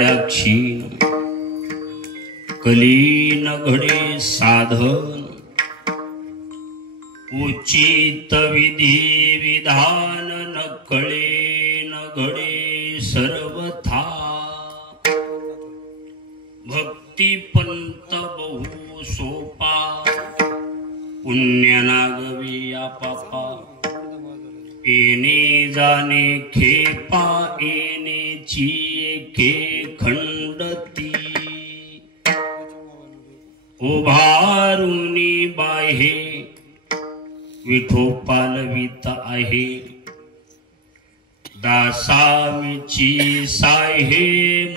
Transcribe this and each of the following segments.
झाल्या क्षीण कलीन घडे साधन उचित विधी विधान न कळे न घडे सर्वथा भक्ती पंत बहु सोपा पुण्य नागवी आपापा येणे जाणे खेपा येणेची एके खंडती उभारुनी बाहे विठोपालवित आहे दासामीची साहे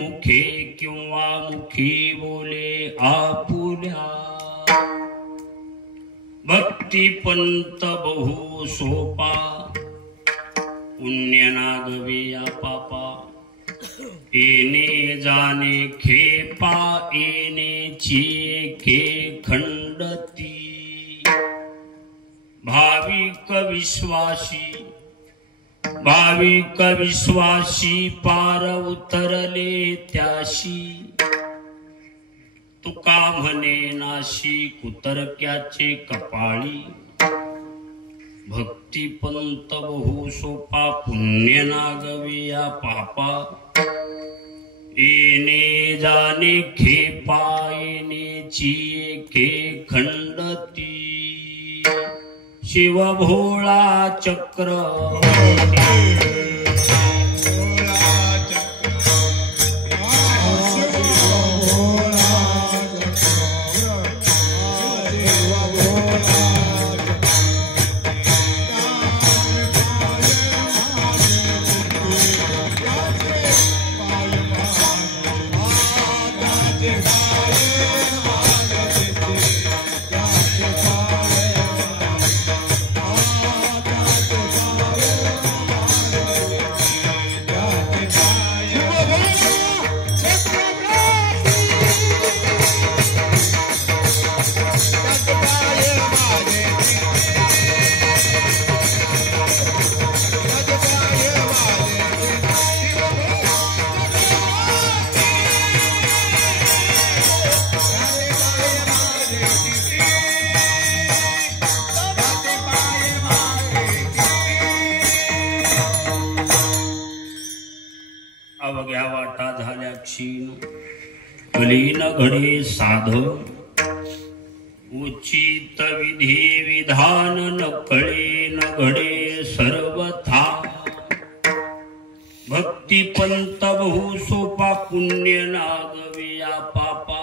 मुखे किंवा मुखी बोले आपुल्या भक्ती पंत बहु सोपा पुण्य नागवे आपापा येणे जाणे खेपा येणेची एके खंडती भाविक विश्वासी पार उतरले त्याशी तुका म्हणे नाशी कुतरक्याचे कपाळी भक्ती पंत बहु सोपा पुण्य नागविया पापा येणे जाणे खेपा येणेची एके खंडती शिव भोळा चक्र अवघ्या वाटा झाल्या क्षीण कलीन घडे साधन उचित विधी विधान न कळे न घडे सर्वथा भक्ती पंत बहु सोपा पुण्य नागविया पापा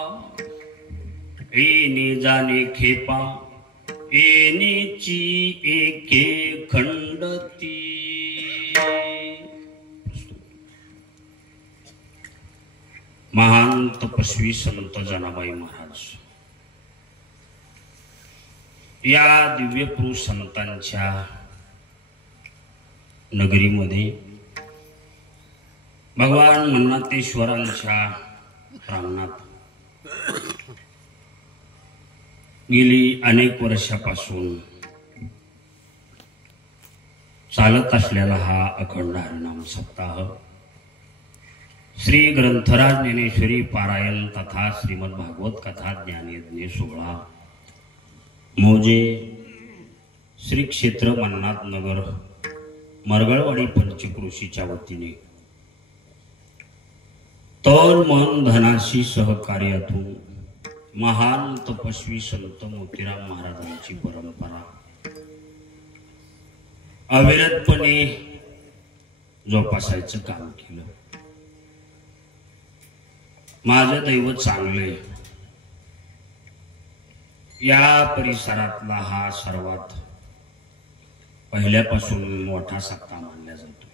येणे जाणे खेपा येणेची एके खंडती महान तपस्वी संत जनाबाई महाराज या दिव्य पुरुष संतांच्या नगरीमध्ये भगवान मन्नाथेश्वरांच्या रांगणात गेली अनेक वर्षापासून चालत असलेला हा अखंड हरिनाम सप्ताह श्री ग्रंथराज ज्ञानेश्वरी पारायण तथा श्रीमद भागवत कथा ज्ञानयज्ञ सोहळा मोजे श्री क्षेत्र मन्नाथ नगर मरगळवाडी पंचक्रोशीच्या वतीने तन मन धनाशी सहकार्यातून महान तपस्वी संत मोतीराम महाराजांची परंपरा अविरतपणे जोपासायचं काम केलं. माझं दैवत चांगले या परिसरातला हा सर्वात पहिल्यापासून मोठा सप्ताह मानला जातो.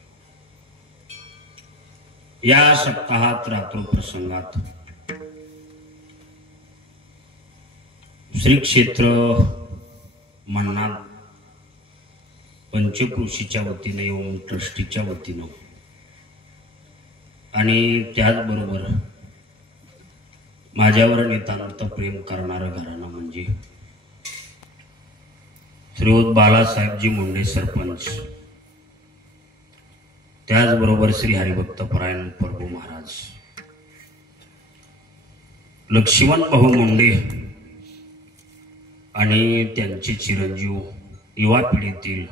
या सप्ताहात रात्र प्रसंगात श्री क्षेत्र मन्नाथ पंचक्रोशीच्या वतीने येऊन ट्रस्टीच्या वतीनं आणि त्याचबरोबर माझ्यावर नितांत प्रेम करणारं घराणं म्हणजे श्रीयुत बालासाहेबजी मुंडे सरपंच, त्याचबरोबर श्री हरिभक्त परायण प्रभू महाराज लक्ष्मण भाऊ मुंडे आणि त्यांचे चिरंजीव युवा पिढीतील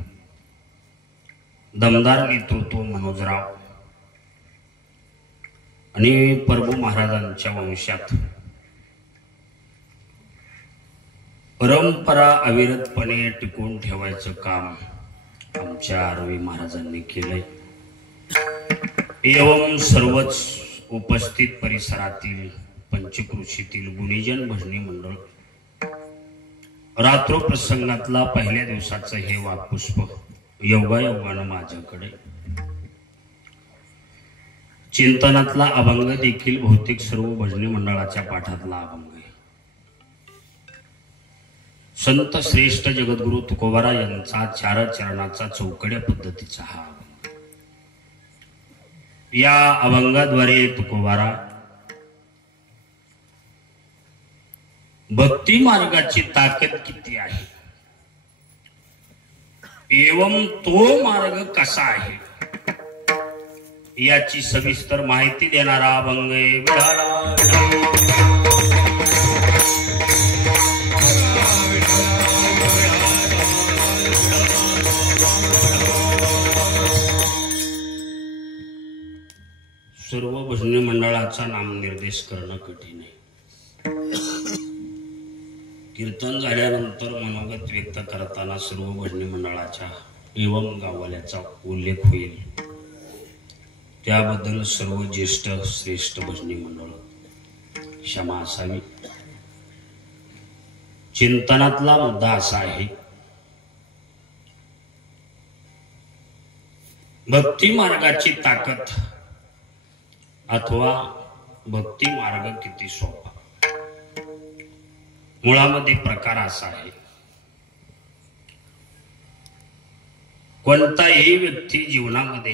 दमदार नेतृत्व मनोजराव आणि प्रभू महाराजांच्या वंशात परंपरा अविरतपणे टिकून ठेवायचं काम आमच्या रवी महाराजांनी केलंय. एवं सर्वच उपस्थित परिसरातील पंचकृषीतील गुणीजन भजनी मंडळ रात्र प्रसंगातला पहिल्या दिवसाचं हे वाकपुष्प योगायोगानं माझ्याकडे, चिंतनातला अभंग देखील बहुतेक सर्व भजनी मंडळाच्या पाठातला अभंग आहे. संत श्रेष्ठ जगद्गुरु तुकोबारा यांचा चार चरणाचा चौकड्या पद्धतीचा हा अभंग. या अभंगाद्वारे तुकोबारा भक्ती मार्गाची ताकद किती आहे एवं तो मार्ग कसा आहे याची सविस्तर माहिती देणारा अभंग सर्व भजनी मंडळाचा नामनिर्देश करणं कठीण आहे. कीर्तन झाल्यानंतर मनोगत व्यक्त करताना सर्व भजनी मंडळाच्या एवं गावाल्याचा उल्लेख होईल. त्याबद्दल सर्व ज्येष्ठ श्रेष्ठ भजनी मंडळ क्षमा असावी. चिंतनातला मुद्दा असा आहे, भक्ती मार्गाची ताकद अथवा भक्ती मार्ग किती सोपा. मुळामध्ये प्रकार असा आहे, कोणताही व्यक्ती जीवनामध्ये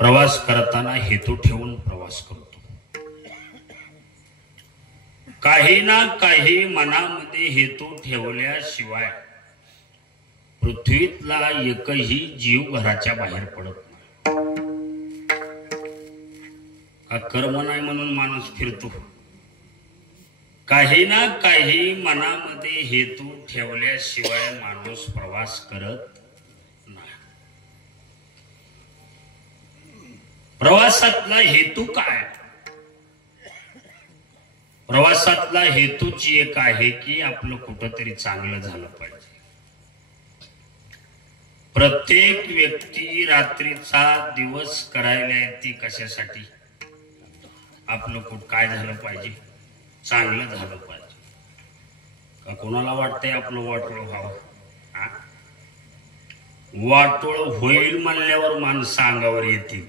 प्रवास करताना हेतू ठेवून प्रवास करतो. काही ना काही मनामध्ये हेतू ठेवल्याशिवाय पृथ्वीतला एकही जीव घराच्या बाहेर पडत नाही. का कर्म नाही म्हणून माणूस फिरतो. काही ना काही मनामध्ये हेतू ठेवल्याशिवाय माणूस प्रवास करत नाही. प्रवासातला हेतू काय? प्रवासातला हेतूची एक आहे की आपलं कुठंतरी चांगलं झालं पाहिजे. प्रत्येक व्यक्ती रात्रीचा दिवस करायला येते कशासाठी? आपलं कुठं काय झालं पाहिजे? चांगलं झालं पाहिजे. का कोणाला वाटतंय आपलं वाटोळ व्हावं? वाटोळ होईल म्हणल्यावर माणसं अंगावर येतील.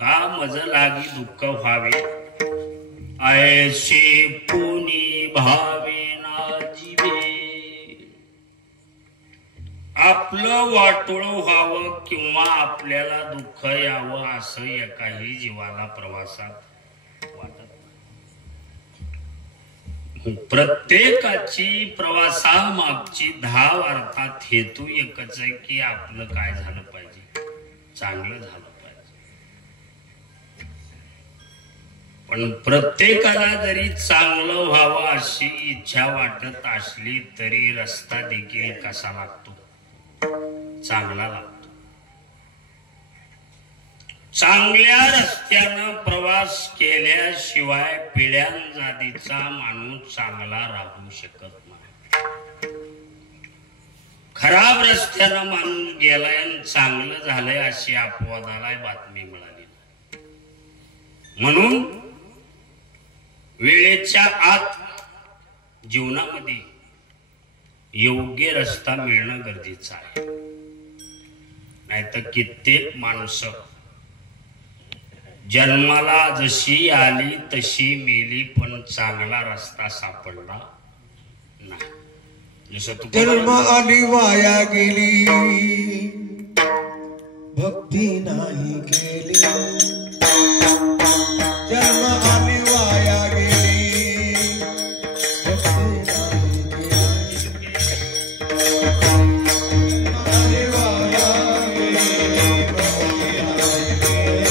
का मज लागी दुःख व्हावे ऐसे कोणी भावे ना जीवे. आपलं वाटोळ व्हावं किंवा आपल्याला दुःख यावं असं एकाही जीवाला प्रवासात वाटत. प्रत्येकाची प्रवासामागची धाव अर्थात हेतू एकच आहे की आपलं काय झालं पाहिजे? चांगलं झालं पाहिजे. पण प्रत्येकाला जरी चांगलं व्हावं अशी इच्छा वाटत असली तरी रस्ता देखील कसा लागतो? चांगला लागतो. चांगल्या रस्त्यानं प्रवास केल्याशिवाय पिढ्यांजादीचा माणूस चांगला राहू शकत नाही. खराब रस्त्यानं माणूस गेलाय आणि चांगलं झालंय अशी अपवादाला बातमी मिळाली. म्हणून वेळेच्या आत जीवनामध्ये योग्य रस्ता मिळणं गरजेचं आहे. नाहीतर कित्येक माणसं जन्माला जशी आली तशी मेली पण चांगला रस्ता सापडला नाही. जसं तू जन्म आली वाया गेली, भक्ती नाही केली. जन्म आली वाया गेली, भक्ती नाही केली. आली वाया गेली, भक्ती नाही केली.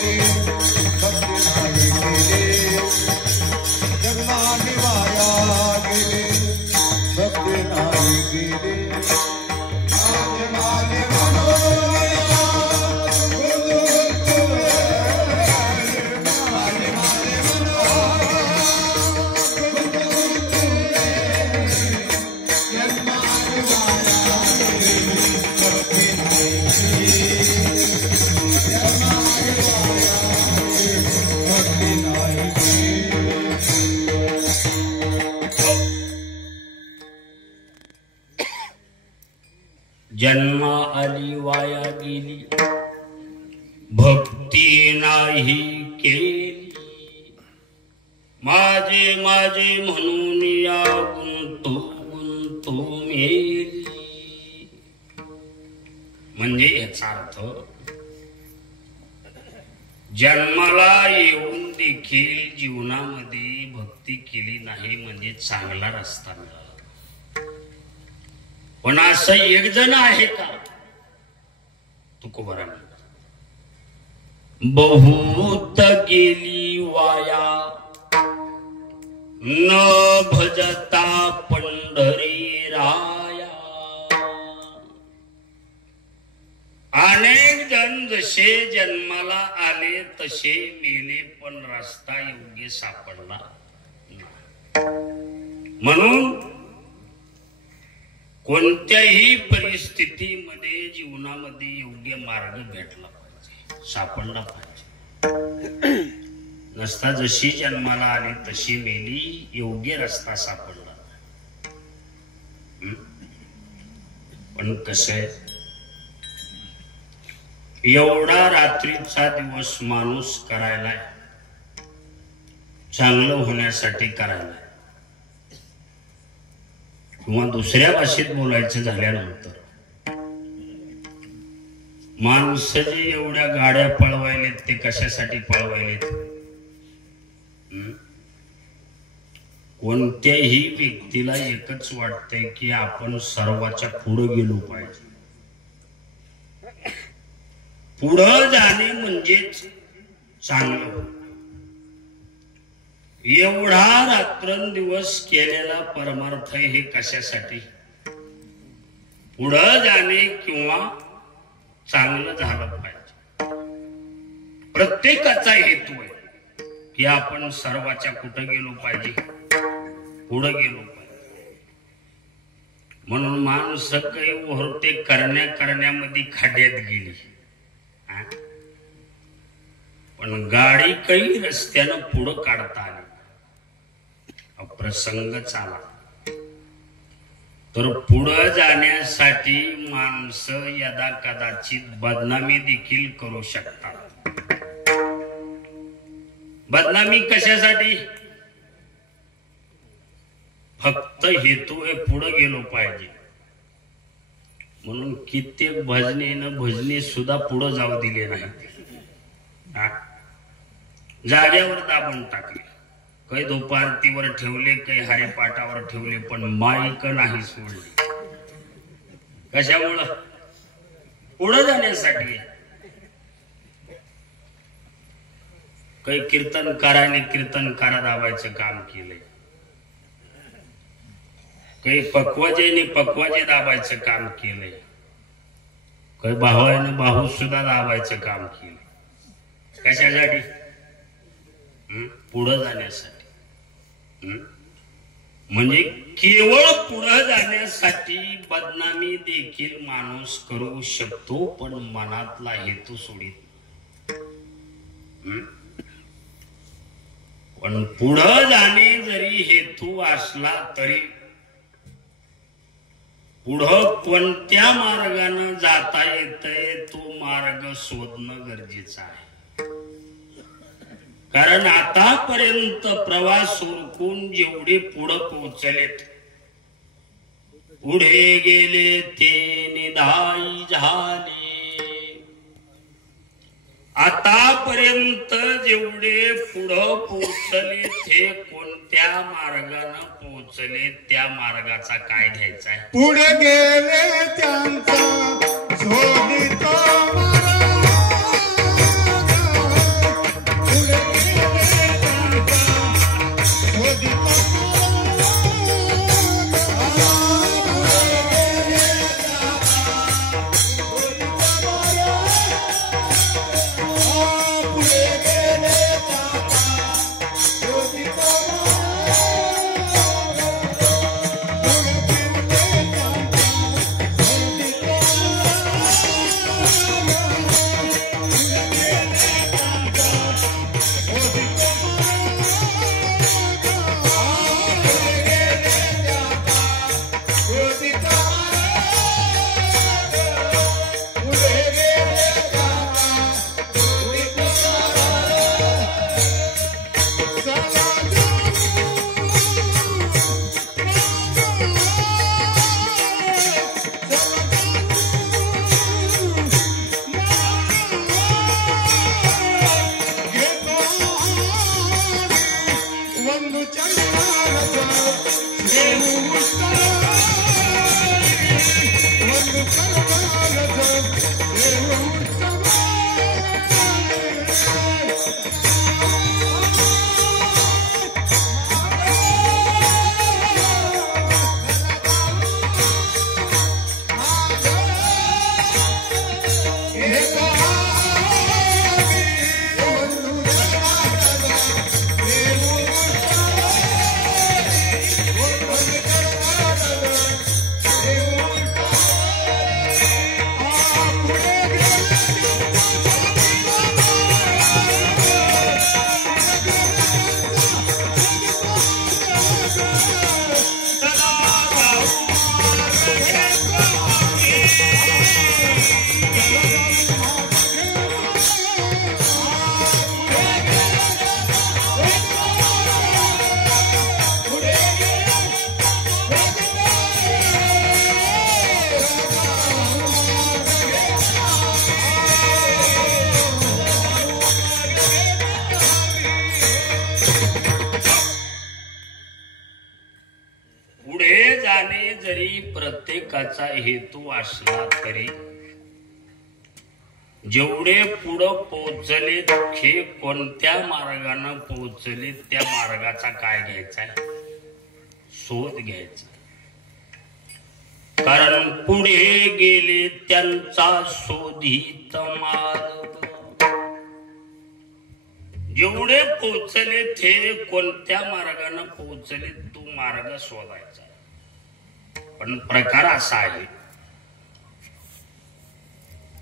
गेली भक्ती नाही केली जन्म आणि वाया गेली भक्ती नाही केली माझे माझे मनोनिया जन्म आली वाया गेली भक्ती नाही केली माझे माझे म्हणून या गुंतू गुंतू मेली. म्हणजे याचा अर्थ जन्माला येऊन देखील जीवनामध्ये भक्ती केली नाही म्हणजे चांगला रस्ता मिळाला. पण असं एक जण आहे का तुकोबाराने बहुत गेली वाया न भजता पंढरी राया. अनेक जण जसे जन्माला आले तसे मेले पण रस्ता योग्य सापडला म्हणून कोणत्याही परिस्थितीमध्ये जीवनामध्ये योग्य मार्ग भेटला पाहिजे सापडला पाहिजे. नसता जशी जन्माला आली तशी मेली योग्य रस्ता सापडला. पण कसं आहे एवढा रात्रीचा दिवस माणूस करायला चांगलं होण्यासाठी करायला किंवा दुसऱ्या भाषेत बोलायचं झाल्यानंतर माणसं जे एवढ्या गाड्या पळवायलेत ते कशासाठी पळवायलेत. कोणत्याही व्यक्तीला एकच वाटतंय की आपण सर्वाच्या पुढे गेलो पाहिजे. पुढं जाणे म्हणजेच चांगलं. एवढा रात्रंदिवस केलेला परमार्थ हे कशासाठी पुढं जाणे किंवा चांगलं झालं पाहिजे. प्रत्येकाचा हेतू आहे की आपण सर्वाच्या कुठं गेलो पाहिजे पुढं गेलो पाहिजे. म्हणून माणसं काही ओहरते करण्यामध्ये खड्यात गेली पण गाडी काही रस्त्यानं पुढं काढता आली. प्रसंग चाला तर पुढं जाण्यासाठी माणसं यदा कदाचित बदनामी देखील करू शकतात. बदनामी कशासाठी फक्त हेतू हे पुढे गेलो पाहिजे म्हणून कित्येक भजने सुद्धा पुढे जाऊ दिले नाही. जाग्यावर दाबून टाकले. काही धोपारतीवर ठेवले काही हरेपाटावर ठेवले पण माईक नाही सोडली. कशामुळं पुढे जाण्यासाठी. काही कीर्तनकाराने कीर्तनकारा दाबायचं काम केलंय. काही पक्वाजेने पक्वाजे दाबायचं काम केलंय. काही भावाने बाहू सुद्धा दाबायचं काम केलंय. कशासाठी पुढे जाण्यासाठी. म्हणजे केवळ पुढे जाण्यासाठी बदनामी देखील माणूस करू शकतो पण मनातला हेतू सोडित. पण पुढे जाणे जरी हेतू असला तरी पुढं कोणत्या मार्गाने जाता येतंय तो मार्ग शोधणं गरजेचं आहे. कारण आतापर्यंत प्रवास उरकून जेवढे पुढे पोहोचलेत पुढे गेले ते निधाई झाले. आतापर्यंत जेवढे पुढे पोहोचले ते कोणत्या मार्गाने पोहोचले त्या मार्गाचा काय घ्यायचा आहे. पुढे गेले त्यांचा शोधितो मार्ग प्रत्येकाचा हेतू असला तरी जेवढे पुढं पोहोचले हे कोणत्या मार्गाने पोहोचले त्या मार्गाचा काय घ्यायचा शोध घ्यायचा. कारण पुढे गेले त्यांचा शोधित मार्ग. जेवढे पोहोचले ते कोणत्या मार्गाने पोहोचले तो मार्ग शोधायचा. पण प्रकार असा आहे,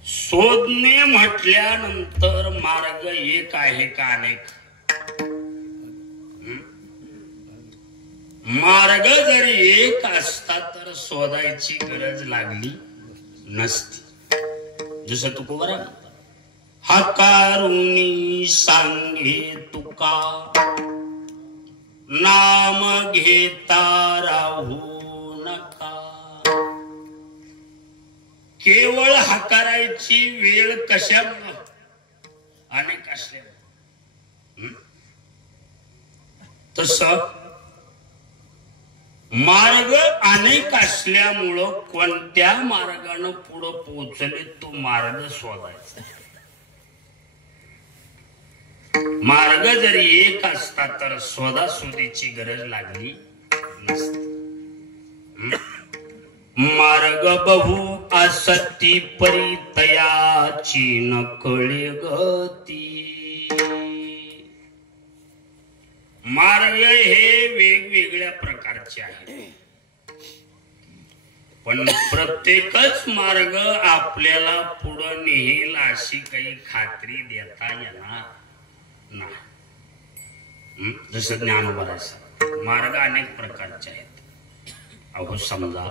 शोधणे म्हटल्यानंतर मार्ग एक आहे का अनेक? मार्ग जर एक असता तर शोधायची गरज लागली नसती. जसं तुकोबरा हकारुनी सांगे तुका नाम घेता राहू नका. केवळ हकारायची वेळ कशामुळे? अनेक असल्यामुळे. तस मार्ग अनेक असल्यामुळं कोणत्या मार्गाने पुढे पोहोचले तो मार्ग शोधायचा. मार्ग जरी एक असता तर शोधाशोधीची गरज लागली नसती. मार्ग बहु असती परितयाची नकळे गती. मार्ग हे वेगवेगळ्या प्रकारचे आहेत, पण प्रत्येकच मार्ग आपल्याला पुढे नेईल अशी काही खात्री देता येणार नाही. जसं ज्ञानोबा मार्ग अनेक प्रकारचे आहेत. अहो समजा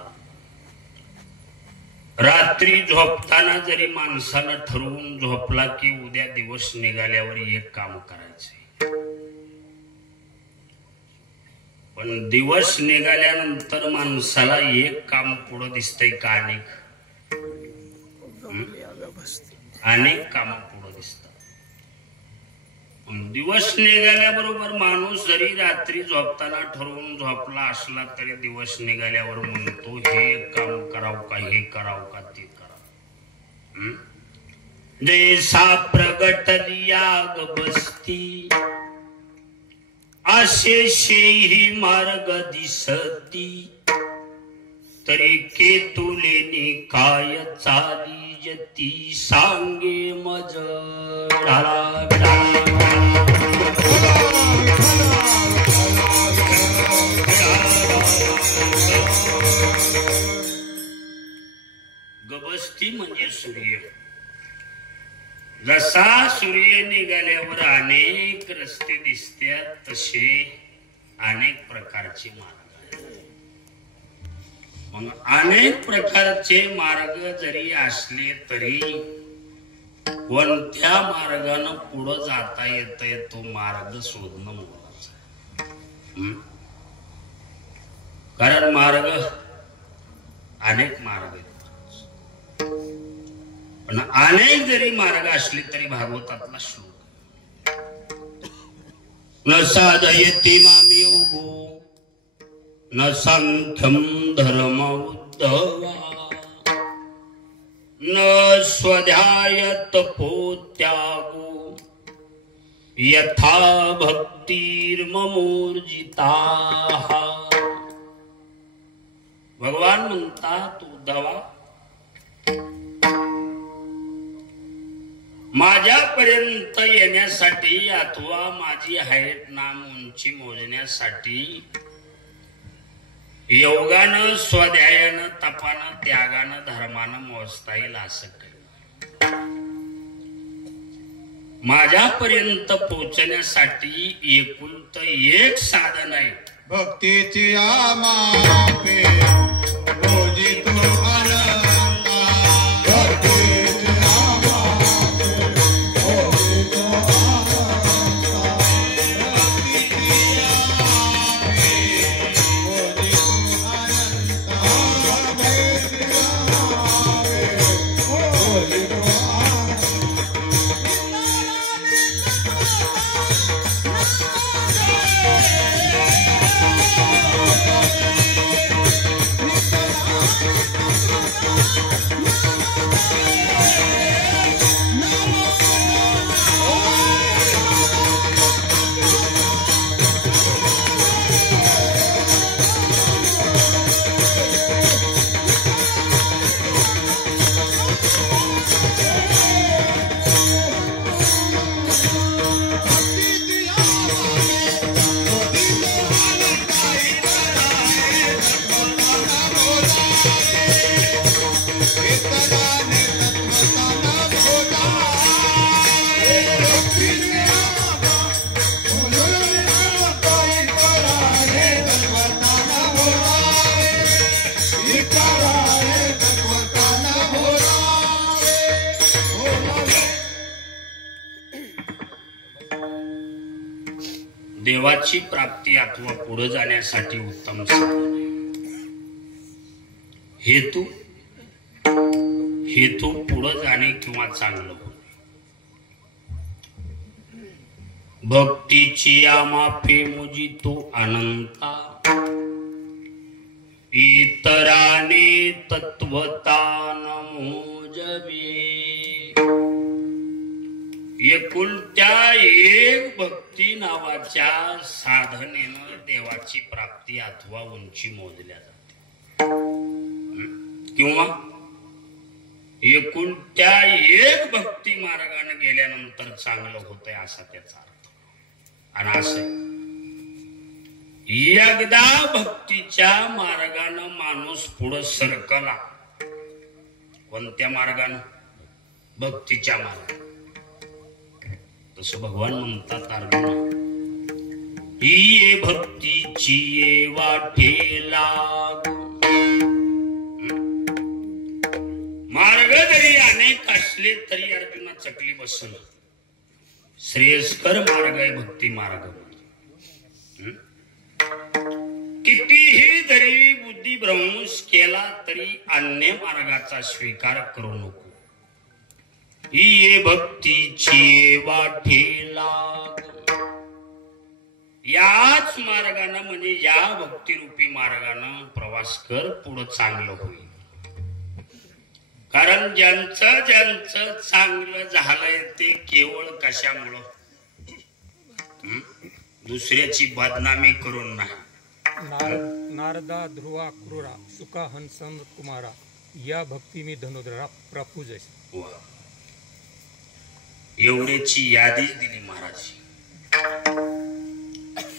रात्री झोपताना जरी माणसाला ठरवून झोपला की उद्या दिवस निघाल्यावर एक काम करायचंय, पण दिवस निघाल्यानंतर माणसाला एक काम पुढं दिसतंय का अनेक? अनेक काम पुढं दिसतात. दिवस निघाल्याबरोबर माणूस जरी रात्री झोपताना ठरवून झोपला असला तरी दिवस निघाल्यावर म्हणतो हे काम करावं का, हे करावं का, ते करावं. जैसा प्रगटली आग बसती अशेषे ही मार्ग दिसती. तरी केतुलेनी काय चाली जती सांगे मज गबस्ती म्हणजे सूर्य. जसा सूर्य निघाल्यावर अनेक रस्ते दिसतात तसे अनेक प्रकारचे मार्ग आहेत. मग अनेक प्रकारचे मार्ग जरी असले तरी कोणत्या मार्गाने पुढे जाता येतंय तो मार्ग शोधणं महत्वाचं. कारण मार्ग अनेक मार्ग आहेत, पण अनेक जरी मार्ग असले तरी भागवतातला श्लोक न साधयति माम योगो न सांख्यम धर्म उद्धवा न स्वाध्याय तपो त्यागो यथा भक्तिर्ममोर्जिता. भगवान म्हणतात उद्धवा, माझ्यापर्यंत येण्यासाठी अथवा माझी हाईट नाम उंची मोजण्यासाठी योगानं, स्वाध्यायानं, तपानं, त्यागानं, धर्मानं मोजता येईल असं काही. माझ्यापर्यंत पोहोचण्यासाठी एकुलत एक साधन आहे. भक्तीची आमापे मोजितो अनंता. भक्तीची आमापे मोजितो अनंता. भक्तीची आमापे मोजितो अनंता. भक्तीची आमापे मोजितो देवाची प्राप्ती अथवा पुढे जाण्यासाठी उत्तम साधन आहे. हेतू पुढे जाणे किंवा चांगलं होणे. भक्तीची आमाफे मोजितो अनंता. इतराने तत्वता न मोजवे. एकुलत्या एक भक्ती नावाच्या साधनेनं देवाची प्राप्ती अथवा उंची मोजल्या जाते. किंवा एकुलत्या एक भक्ती मार्गाने गेल्यानंतर चांगलं होतंय असा त्याचा अर्थ. आणि असं एकदा भक्तीच्या मार्गानं माणूस पुढे सरकला. कोणत्या मार्गानं? भक्तीच्या मार्गाने. तसं भगवान म्हणतात अर्जुना, ही भक्तीची ये वाटेला. मार्ग जरी अनेक असले तरी अर्जुना चकली बसल. श्रेयस्कर मार्ग आहे भक्ती मार्ग. कितीही जरी बुद्धी भ्रंश केला तरी अन्य मार्गाचा स्वीकार करू नको. ही भक्तीची वाटेला. याच मार्गानं म्हणजे या भक्तिरूपी मार्गानं प्रवास कर, पुढं चांगलं होईल. कारण ज्यांचं चांगलं झालंय ते केवळ कशामुळं? दुसऱ्याची बदनामी करून नाही. नारदा ध्रुवा क्रूरा सुका हंसन कुमारा या भक्ती मी धनुधरा प्रपूजय. एवढ्याची यादीच दिली महाराज.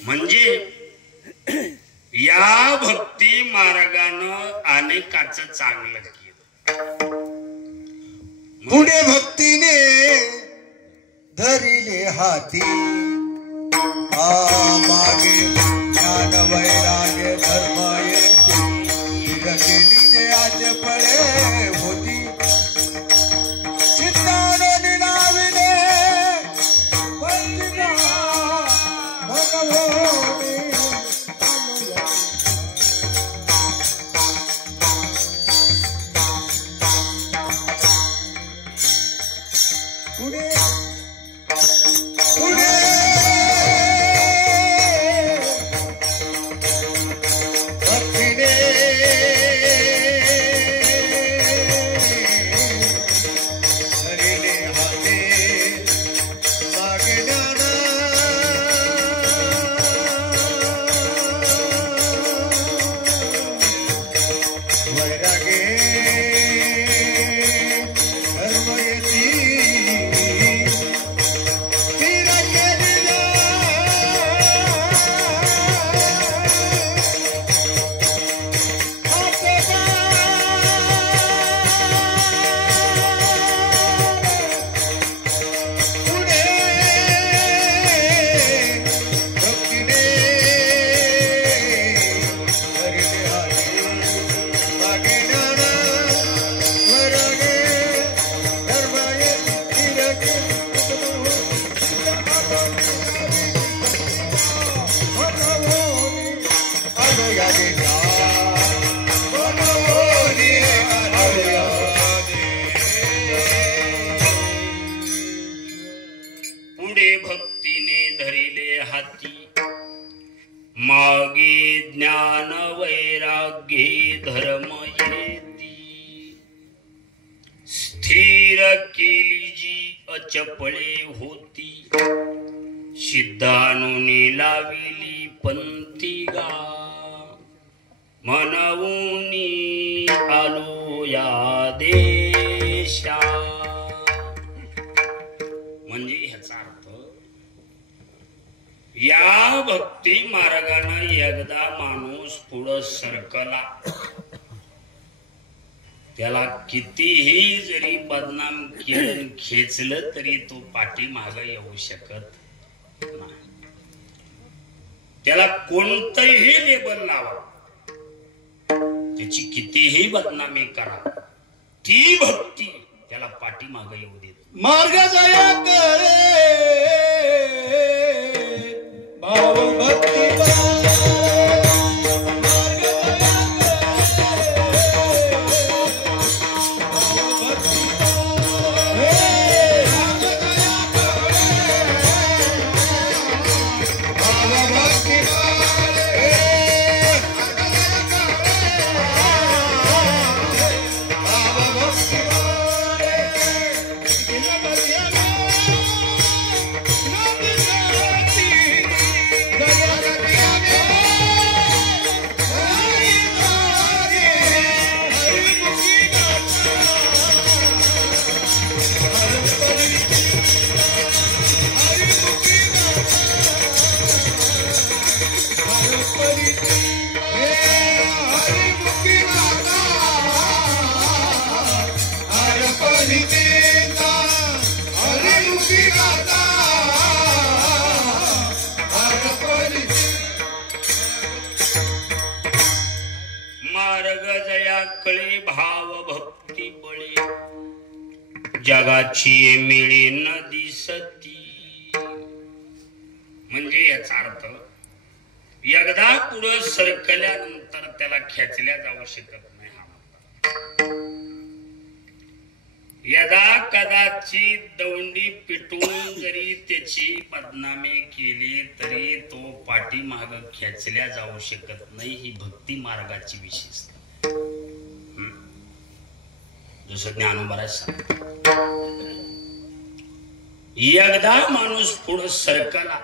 म्हणजे या भक्ती मार्गानं अनेकाचं चांगलं केलं. पुढे भक्तीने धरिले हाती. मागे ज्ञान वैराग्य धर्म केली जे आज पळे होती. सिद्धाने निराविले पंडिता भगवते. पुढे पुढे पुढे भक्तीने धरिले हाती मागे ज्ञान वैराग्ये धर्म येती स्थिर केली जी अचपळे होती सिद्धानुनी लाविली पंथी गा मनवूनी आलो या देशा. म्हणजे ह्याचा अर्थ या भक्ती मार्गाने एकदा माणूस पुढं सरकला त्याला कितीही जरी बदनाम केलं खेचलं तरी तो पाठीमागे येऊ शकत नाही. त्याला कोणतंही लेबल लावा त्याची कितीही बदनामी करा ती भक्ती त्याला पाठीमागे येऊ देत. मार्ग जया करे भाव भक्ती कळे भाव भक्ती बळे जगाची मिळे न दिसती. म्हणजे याचा अर्थ एकदा पुढे सरकल्यानंतर त्याला खेचल्या जाऊ शकत नाही. यदा कदाचित दौंडी पिटून जरी त्याची बदनामी केली तरी तो पाठीमाग खेचल्या जाऊ शकत नाही. ही भक्ती मार्गाची विशेषता. जसं ज्ञानोबा सांगतो एकदा माणूस पुढे सरकला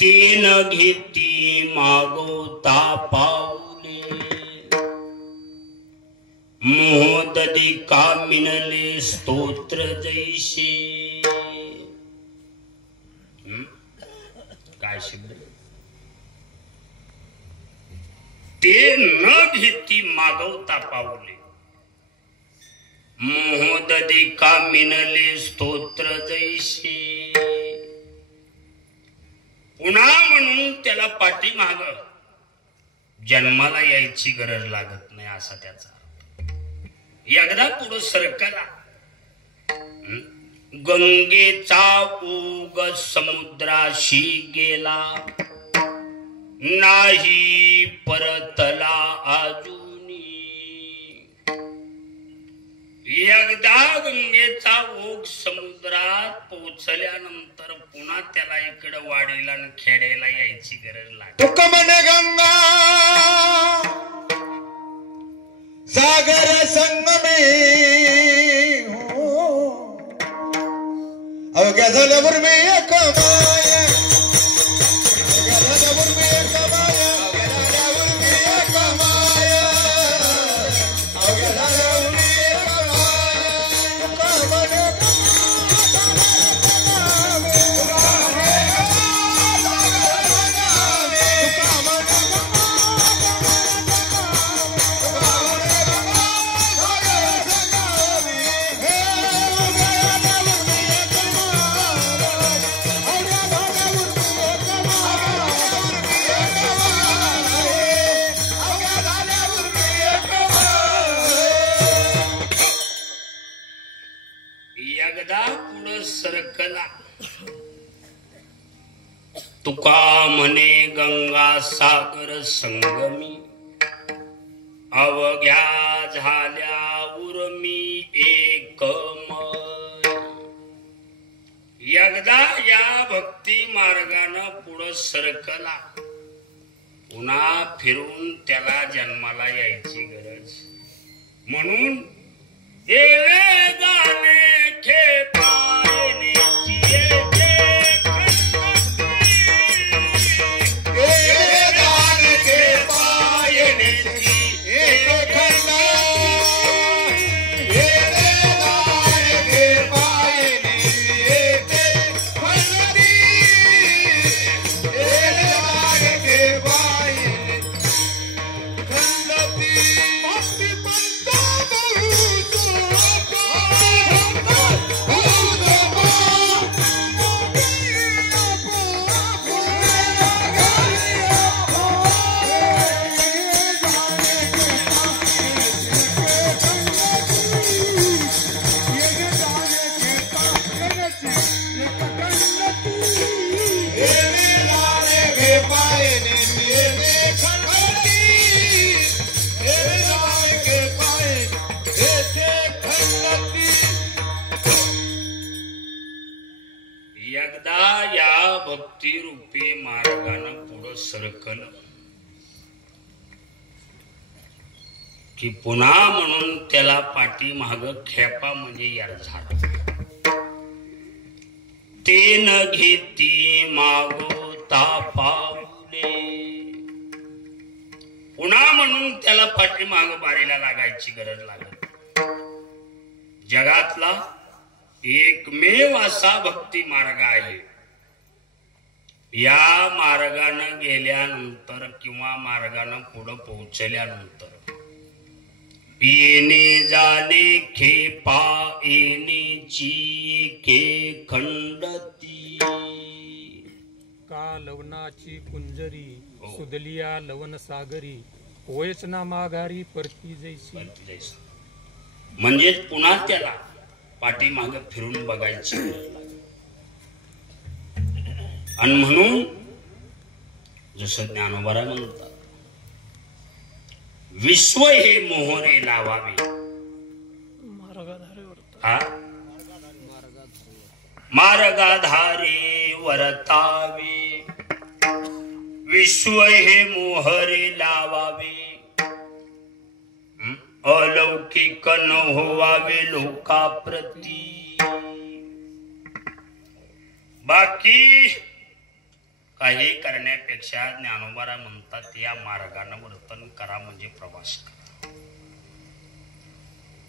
तेन घेती मागोता पाऊले मोहददी कामिनले स्तोत्र जैसे. काय शब्द ते न घेती मागवता पाऊले मोहददी कामिनले स्तोत्र जैसे. पुन्हा म्हणून त्याला पाठीमाग जन्माला यायची गरज लागत नाही असा त्याचा अर्थ. एकदा पुढे सरकला गंगेचा ओघ समुद्राशी गेला नाही परतला अजूनी. एकदा गंगेचा ओघ समुद्रात पोहोचल्यानंतर पुन्हा त्याला इकडे वाडीला आणि खेड्याला यायची गरज लागली. तुक म्हणे गंगा सागर संगमे अवघ्या झाल्यावर मी एक माया तुका म्हणे गंगा सागर संगमी अवघ्या झाल्या उर्मी एकमय. एकदा या भक्ती मार्गानं पुढं सरकला पुन्हा फिरून त्याला जन्माला यायची गरज. म्हणून येवे गाणे खेपायनेची येते भक्ती रूपी मार्गानं पुढं सरकल की पुन्हा म्हणून त्याला पाठी माग खेपा म्हणजे यार झाला. ते न घेती मागोता पावले. पुन्हा म्हणून त्याला पाठी माग बारीला लागायची गरज लागत. जगातला एकमेव असा भक्ती मार्ग आहे. या मार्गानं गेल्यानंतर किंवा मार्गानं पुढं पोहोचल्यानंतर येणे जाणे खेपा येणेची के खंडती. का लवनाची कुंजरी सुदलिया लवन सागरी होयच ना माघारी परती जैसी. म्हणजेच पुन्हा त्याला पाठीमाग फिरून बघायची. आणि म्हणून जसं ज्ञानोबा म्हणतात विश्व हे मोहरे लावावे मार्गाधारे वरतावे. विश्व हे मोहरे लावावे अलौकिक न होवावे लोकाप्रती. बाकी काही करण्यापेक्षा ज्ञानोबा म्हणतात या मार्गानं वर्तन करा म्हणजे प्रवास करा.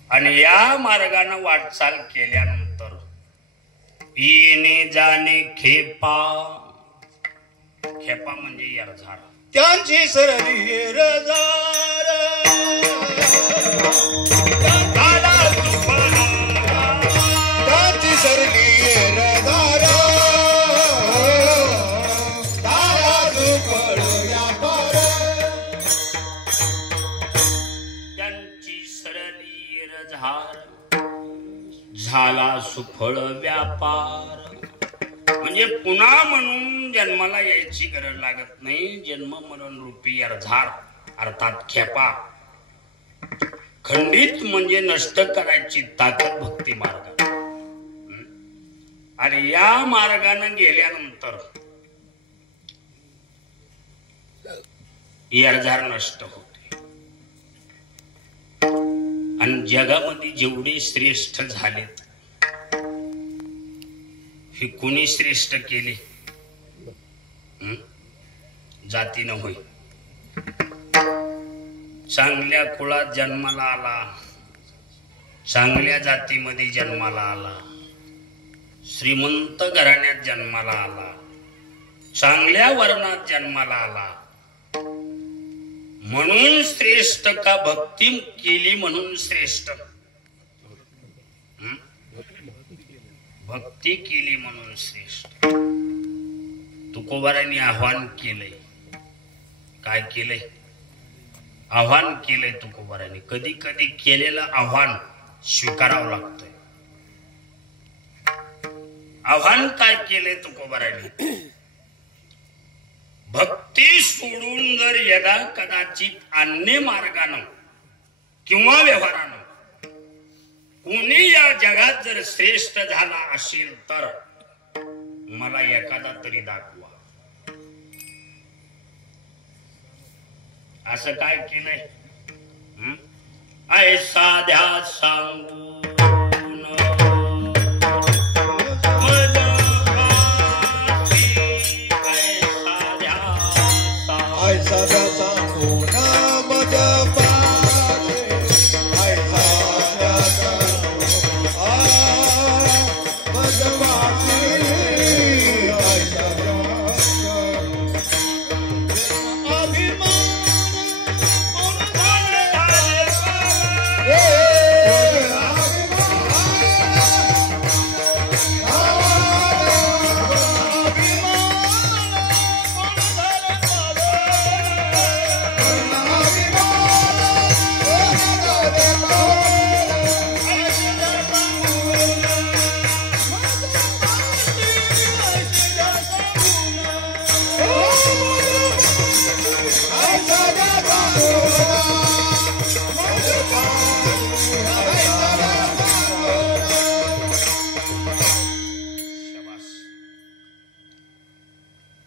आणि या मार्गानं वाटचाल केल्यानंतर येणे जाणे खेपा. खेपा म्हणजे यारझार. त्यांची सरली रजार त्यांची सरली रजार झाला सुफळ व्यापार. म्हणजे पुन्हा म्हणून जन्माला यायची गरज लागत नाही. जन्म मरण रूपी अर्धार अर्थात खेपा खंडित म्हणजे नष्ट करायची ताकद भक्ती मार्ग. आणि या मार्गाने गेल्यानंतर अर्धार नष्ट होते. आणि जगामध्ये जेवढे श्रेष्ठ झालेत हे कोणी श्रेष्ठ केले जातीनं होय. चांगल्या कुळात जन्माला आला, चांगल्या जातीमध्ये जन्माला आला, श्रीमंत घराण्यात जन्माला आला, चांगल्या वर्णात जन्माला आला म्हणून श्रेष्ठ का भक्ती केली म्हणून श्रेष्ठ. भक्ती केली म्हणून श्रेष्ठ. तुकोबारांनी आव्हान केलंय. काय केलंय? आव्हान केलंय तुकोबारांनी. कधी कधी केलेलं आव्हान स्वीकारावं लागतंय. आव्हान काय केलंय तुकोबारांनी? भक्ती सोडून जर यदा कदाचित अन्य मार्गानं किंवा व्यवहारानं कोणी या जगात जर श्रेष्ठ झाला असेल तर मला एखादा तरी दाखवा. असं काय केलंय? साध्या सांगून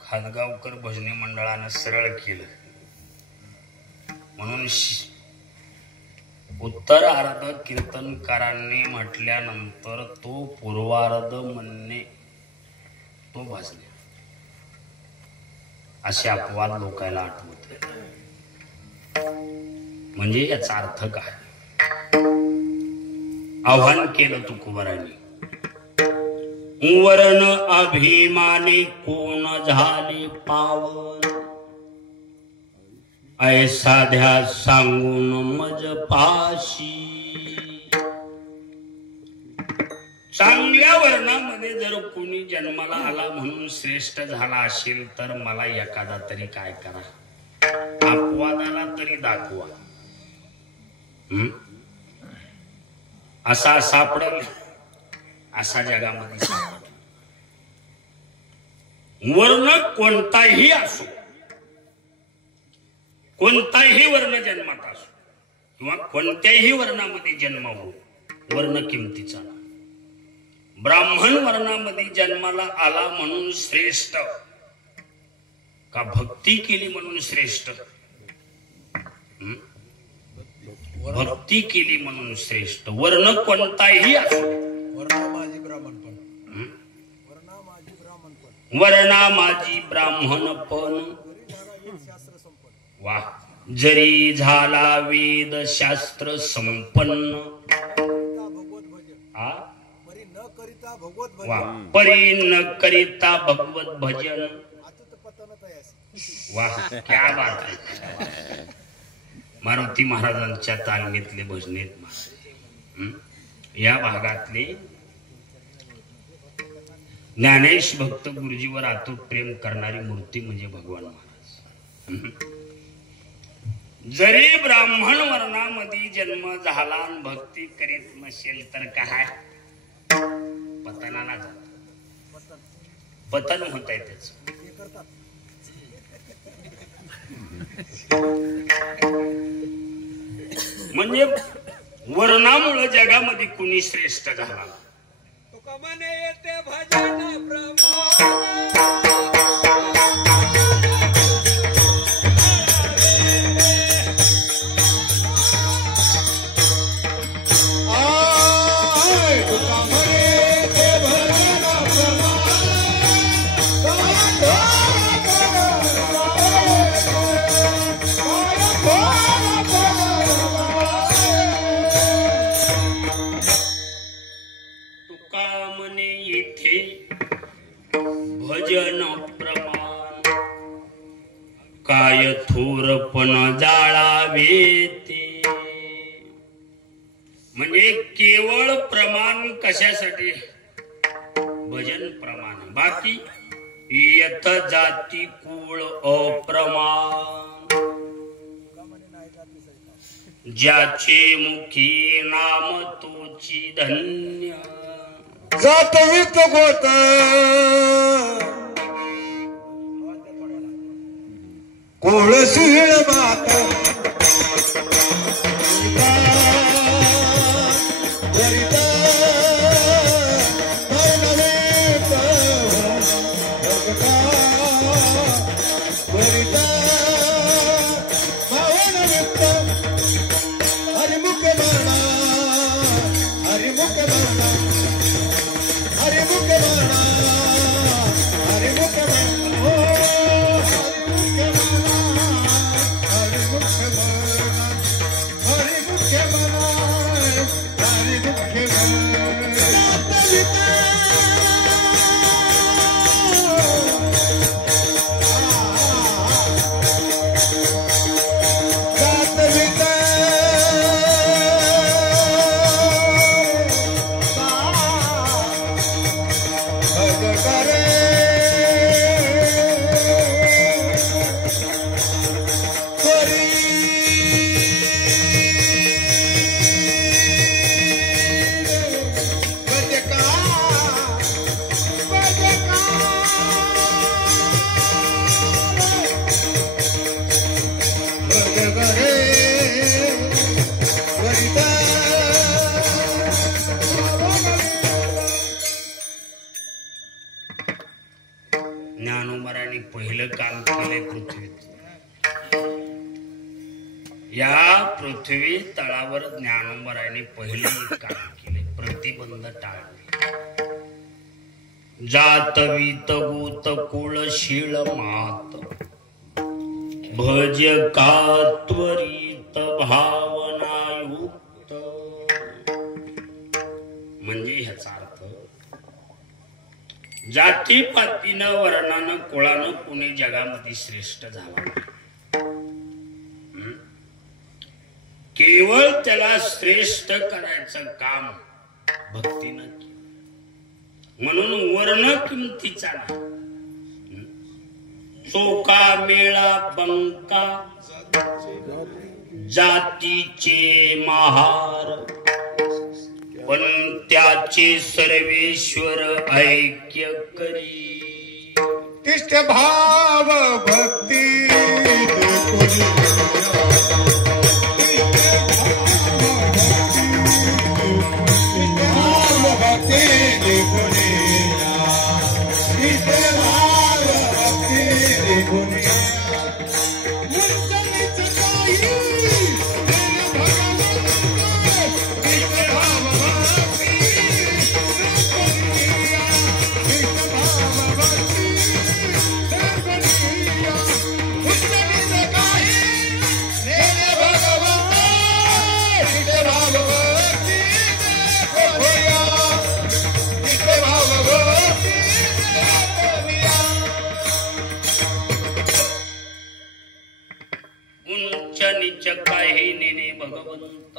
खादगावकर भजनी मंडळानं सरळ केलं म्हणून उत्तरार्ध कीर्तनकारांनी म्हटल्यानंतर तो पूर्वार्ध म्हणणे तो भजने असे अपवाद लोकांना आठवते. म्हणजे याचा अर्थ काय? आव्हान केलं तुकोबारांनी. वरण अभिमानी कोण झाले पावन साध्या सांगून मज पाशी. चांगल्या वर्णामध्ये जर कोणी जन्माला आला म्हणून श्रेष्ठ झाला असेल तर मला एखादा तरी काय करा, अपवादाला तरी दाखवा. असा सापडल असा जगामध्ये सापडल. वर्ण कोणताही असो, कोणताही वर्ण जन्मात असो किंवा कोणत्याही वर्णामध्ये जन्म हो, वर्ण किमतीचा. ब्राह्मण वर्णामध्ये जन्माला आला म्हणून श्रेष्ठ का भक्ती केली म्हणून श्रेष्ठ? भक्ती केली म्हणून श्रेष्ठ. वर्ण कोणताही असो, वर्णा माझी ब्राह्मणपण वा जरी झाला वेद शास्त्र संपन्न वा परी न करिता भगवत भजन वा क्या बात आहे. मारुती महाराजांच्या तालमीतले भजनेत या भागातले ज्ञानेश भक्त गुरुजीवर अतूट प्रेम करणारी मूर्ती म्हणजे भगवान महाराज. जरी ब्राह्मण वर्णामध्ये जन्म झाला आणि भक्ती करीत नसेल तर काय पतनाला जात, पतन होत आहे त्याच. म्हणजे वर्णामुळे जगामध्ये कुणी श्रेष्ठ झाला. येते भजन प्रभू भजन प्रमाण काय थोरपण जाळावे ते. म्हणजे केवळ प्रमाण कशासाठी? भजन प्रमाण. बाकी यथ जाती कुळ अप्रमाण. ज्याचे मुखी नाम तोची धन्य जात वित गोत कुळशीळ मात वरिता भगवेत भगता वरिता भावन व्यक्त हरिमुख म्हणा हरिमुख म्हणा हरिमुख म्हणा हरिमुख म्हणा हो हरिमुख म्हणा हरिमुख म्हणा हरिमुख ज्ञानोबराने पहिलं काम केले पृथ्वीत. या पृथ्वी तळावर ज्ञानोबराने पहिले काम केले, प्रतिबंध टाळले. जात वीत गोत कुळ शीळ मात भज का त्वरित भावनायुक्त. म्हणजे ह्याचा अर्थ जातीपातीनं वर्णानं कुळानं कुणी जगामध्ये श्रेष्ठ झाला. केवळ त्याला श्रेष्ठ करायचं काम भक्तीनं केलं. म्हणून वर्ण किमतीचा नाही. चोका मेळा बंका जातीचे महार पण त्याचे सर्वेश्वर ऐक्य करी. तिष्ठ भाव भक्ती काही नेने भगवंत.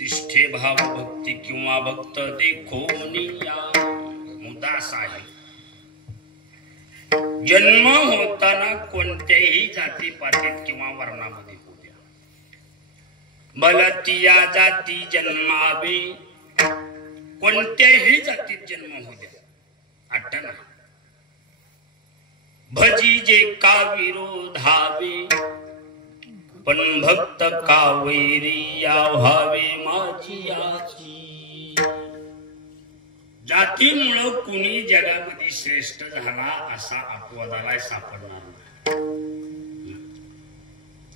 तिष्ठे भाव भक्ती किंवा भक्त देखोनिया. मुदास आहे. जन्म होताना कोणत्याही जातीपातीत किंवा वर्णामध्ये होऊ द्या, भलती या जाती जन्मावे. कोणत्याही जातीत जन्म होऊ द्या, अट्ट नाही. भजी जे का विरोधावे पण भक्त का वैरी या व्हावे माझी याची. जातीमुळं कुणी जगामध्ये श्रेष्ठ झाला असा अपवादाला सापडणार नाही.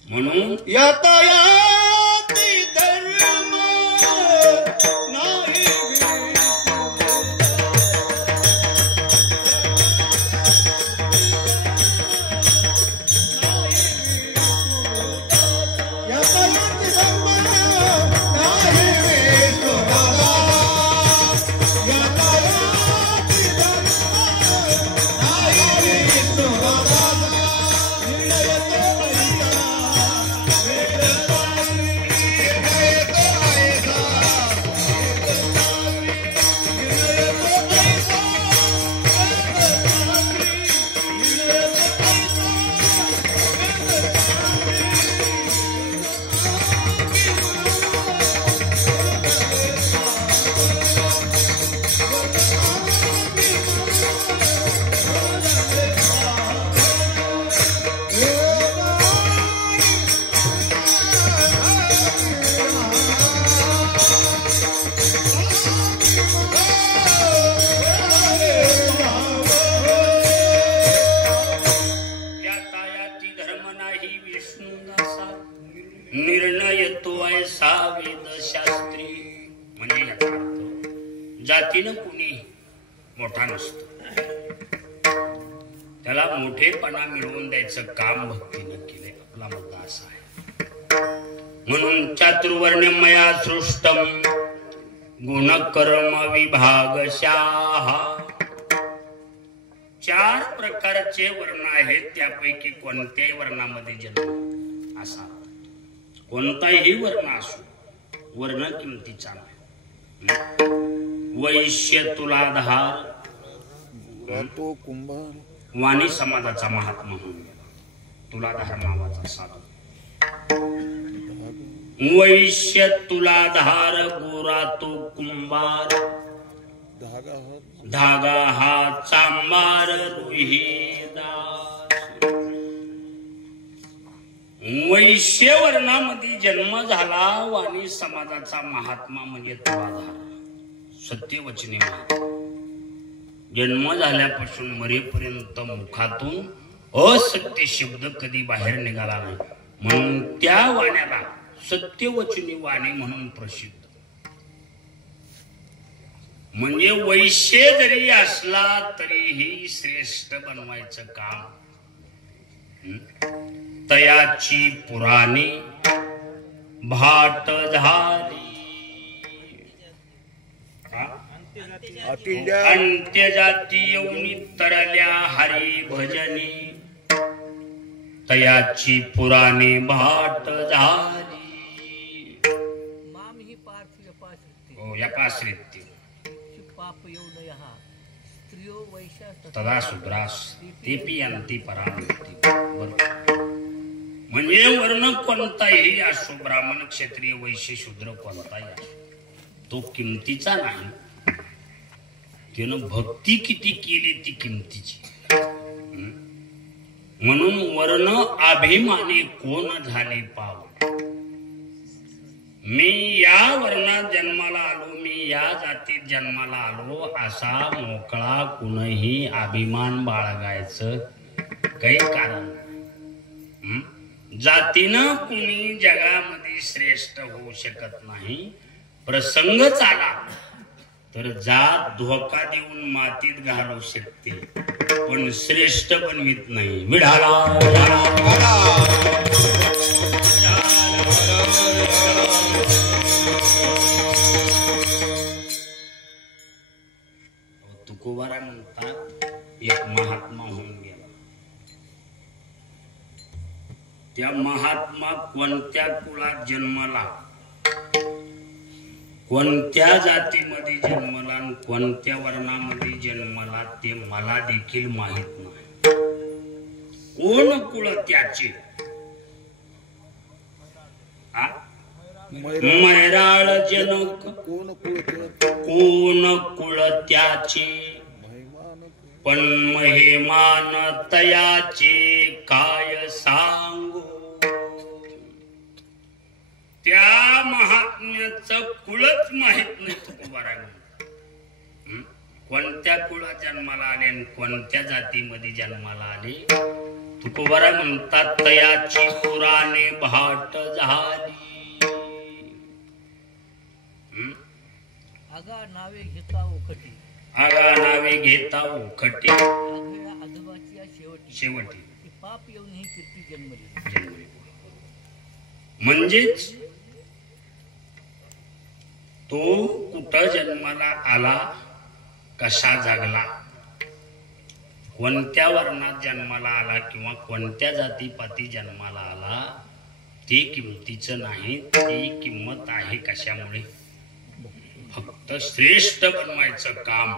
म्हणून यातायाती धर्म नाही मोठेपणा मिळवून द्यायचं काम भक्तीनं केलंय. आपला मुद्दा असा आहे. म्हणून चातुर्वर्ण्यम मया सृष्टम गुणकर्म विभागशाः. 4 प्रकारचे वर्ण आहेत. त्यापैकी कोणत्याही वर्णामध्ये जन्म असा, कोणताही वर्ण असो, वर्ण किमतीचा नाही. वैश्य तुलाधार वाणी समाजाचा महात्मा होऊन गेला. तुलाधार नावाचा साधू. वैश्य तुलाधार गोरा तो कुंभार धागा हा चांबार रोहिदास. वैश्य वर्णामध्ये जन्म झाला. वाणी समाजाचा महात्मा म्हणजे तुलाधार, सत्यवचनी महात्मा. जन्म झाल्यापासून मरेपर्यंत मुखातून असत्य शब्द कधी बाहेर निघाला नाही. म्हणून त्या वाण्याला सत्यवचनी वाणी म्हणून प्रसिद्ध. म्हणजे वैश्य जरी असला तरीही श्रेष्ठ बनवायचं काम. तयाची पुराणी भाट झाली. अंत्यजाती येऊनी तरल्या हरी भजनी. तयाची पुराणी भाट झाली. हो या पाश्रित्य तदा सुद्रास तेपी अंती परावृत्ती. म्हणजे वर्ण कोणताही असो, ब्राह्मण क्षत्रिय वैश्य शूद्र कोणताही असो, तो किमतीचा नाही. त्यानं भक्ती किती केली ती किमतीची. म्हणून वर्ण अभिमानी कोण झाले पाव. मी या वर्णात जन्माला आलो, मी या जातीत जन्माला आलो असा मोकळा कुणीही अभिमान बाळगायचं काही कारण नाही. जातीनं कुणी जगामध्ये श्रेष्ठ होऊ शकत नाही. प्रसंग चाला तर जात धोका देऊन मातीत घालू शकते, पण श्रेष्ठ बनवित नाही. विढाला तुकोबारा म्हणतात एक महात्मा होऊन गेला. त्या महात्मा कोणत्या कुळात जन्मला, कोणत्या जातीमध्ये जन्मला, कोणत्या वर्णामध्ये जन्मला ते मला देखील माहित नाही. कोण कुळ त्याचे. मैराळ जनक कोण कुळ त्याचे, पण महिमान तयाचे काय सांगू. त्या महात्म्याचं कुळच माहित नाही तुकोबारांना. कोणत्या कुळात जन्माला आले आणि कोणत्या जातीमध्ये जन्माला आले. तुकोबारा म्हणतात तयाची पुराणे भाट झाली. आगा नावे घेता ओखटी, आगा नावे घेता ओखटी, आजोबाची शेवटी पाप येऊन ही कीर्ती जन्मली. म्हणजेच तो कुठं जन्माला आला, कसा जगला, कोणत्या वर्णात जन्माला आला किंवा कोणत्या जातीपाती जन्माला आला ते किमतीचं नाही. ती किंमत आहे कशामुळे. फक्त श्रेष्ठ बनवायचं काम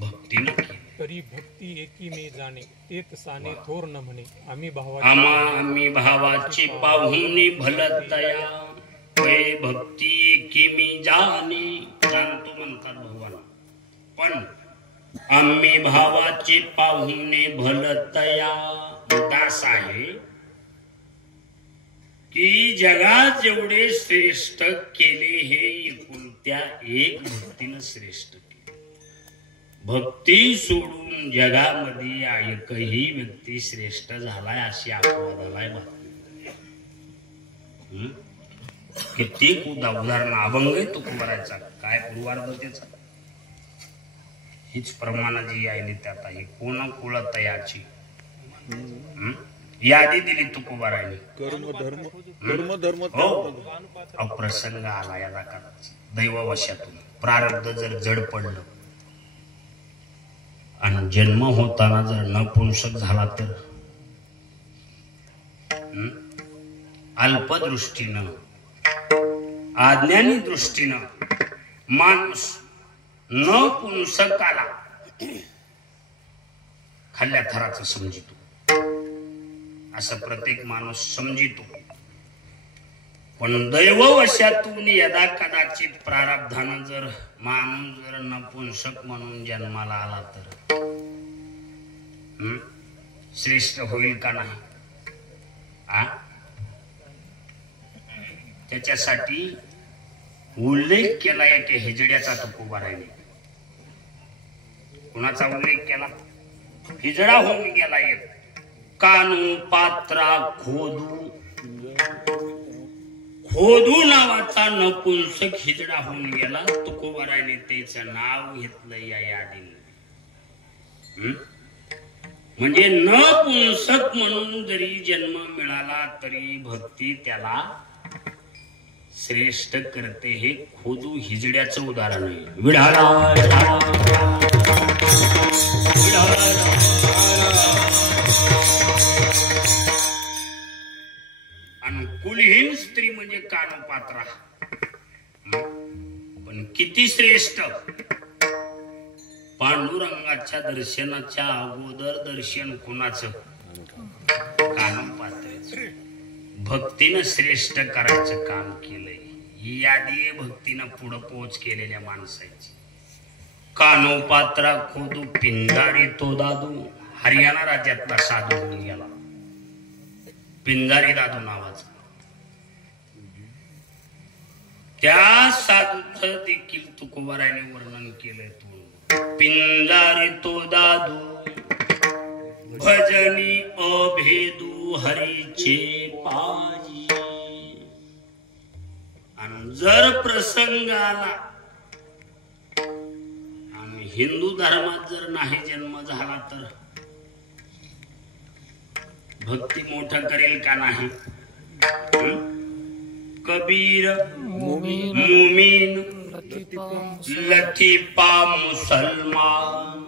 भक्तीनं केलं. तरी भक्ती एकी मी जाणे, तेच साने थोर न म्हणे. आम्ही भावाची पाहुणी भलतया, भक्ती एकी मी जाणे. जाणतो म्हणतात भगवान, पण आम्ही भावाची पाहुणे भलतया. दास आहे की जगात जेवढे श्रेष्ठ केले हे एकुलत्या एक भक्तीनं श्रेष्ठ केले. भक्ती सोडून जगामध्ये एकही व्यक्ती श्रेष्ठ झालाय अशी अपवादालाय बातमी. कित्येक उदाहरण अभंग आहे तुकोबाराचा. काय पूर्वार्ध त्याचा हीच प्रमाणाची आहे त्यात आहे. कोण कुळ तयाची यादी दिली तुकोबारायने. कर्म धर्म कर्म धर्म हो अप्रसंग आला या दाखलाचा दैववशातून. प्रारब्ध जर जड पडलं आणि जन्म होताना जर नपुंसक झाला तर अल्पदृष्टीनं अज्ञानी दृष्टीनं माणूस नपुंसकाला खाल्ल्या थराचं समजितो. असं प्रत्येक माणूस समजितो. पण दैववशातून यदा कदाचित प्रारब्धानं जर माणूस जर नपुंसक म्हणून जन्माला आला तर श्रेष्ठ होईल का नाही? त्याच्यासाठी उल्लेख केला एक हिजड्याचा तुकोबारायने. कुणाचा उल्लेख केला? हिजडा होऊन गेला एक. कानू पात्रा खोदू नावाचा नपुंसक हिजडा होऊन गेला. तुकोबारायने त्याचं नाव घेतलं या यादीने. म्हणजे नपुंसक म्हणून जरी जन्म मिळाला तरी भक्ती त्याला श्रेष्ठ करते. हे खोदू हिजड्याचं उदाहरण आहे. विढाला आणि कुलहीन स्त्री म्हणजे कानपात्रा. पण किती श्रेष्ठ! पांडुरंगाच्या दर्शनाच्या अगोदर दर्शन कुणाचं? कानपात्राचं. भक्तीनं श्रेष्ठ करायचं काम केलंय. ही यादी आहे भक्तीनं पुढं पोच केलेल्या माणसाची. कानोपात्रा खोदू पिंजारी तो दादू. हरियाणा राज्यातला साधू होऊन गेला पिंजारी दादू नावाचा. त्या साधूचं देखील तुकोबारायने वर्णन केलंय. पिंजारी तो दादू भजनी अभेदू हरीचे पाजी. आणि जर प्रसंग आला आणि हिंदू धर्मात जर नाही जन्म झाला तर भक्ती मोठं करेल का नाही? कबीर मुमीन लतीफा मुसलमान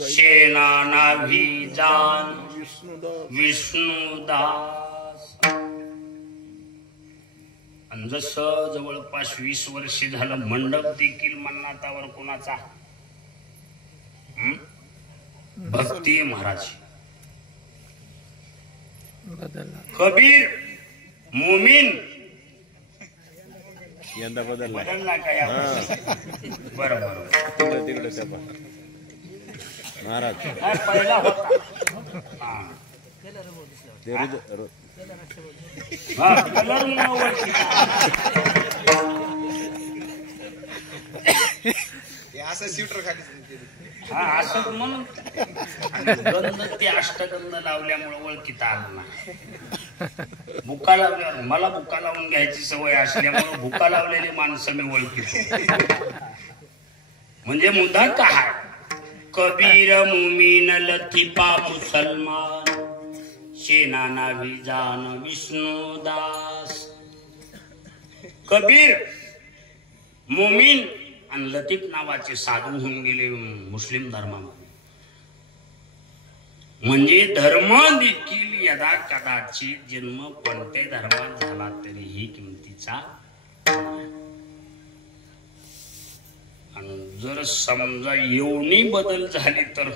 सेना नाभी जान विष्णुदास. आणि जसं जवळपास 20 वर्ष झालं मंडप देखील मन्नातावर कोणाचा? भक्ती महाराज. कबीर मुमीन यंदा बदलला काय? बरोबर तिकडे महाराज पहिला होता. असं म्हणून गंध ते अष्टगंध लावल्यामुळे ओळखीता आलं नाही. भुका लावल्यावर मला भुका लावून घ्यायची सवय असल्यामुळे भुका लावलेली माणसं मी ओळखीतो. म्हणजे मुद्दा काय? कबीर मुमीन लतीफा मुसलमान सेना नाभी जान विष्णुदास. कबीर मुमीन आणि लतीफ नावाचे साधू होऊन गेले मुस्लिम धर्मामध्ये. म्हणजे धर्म देखील यदा कदाचित जन्म कोणत्या धर्मात झाला तरीही किमतीचा. आणि जर समजा येवणी बदल झाली तर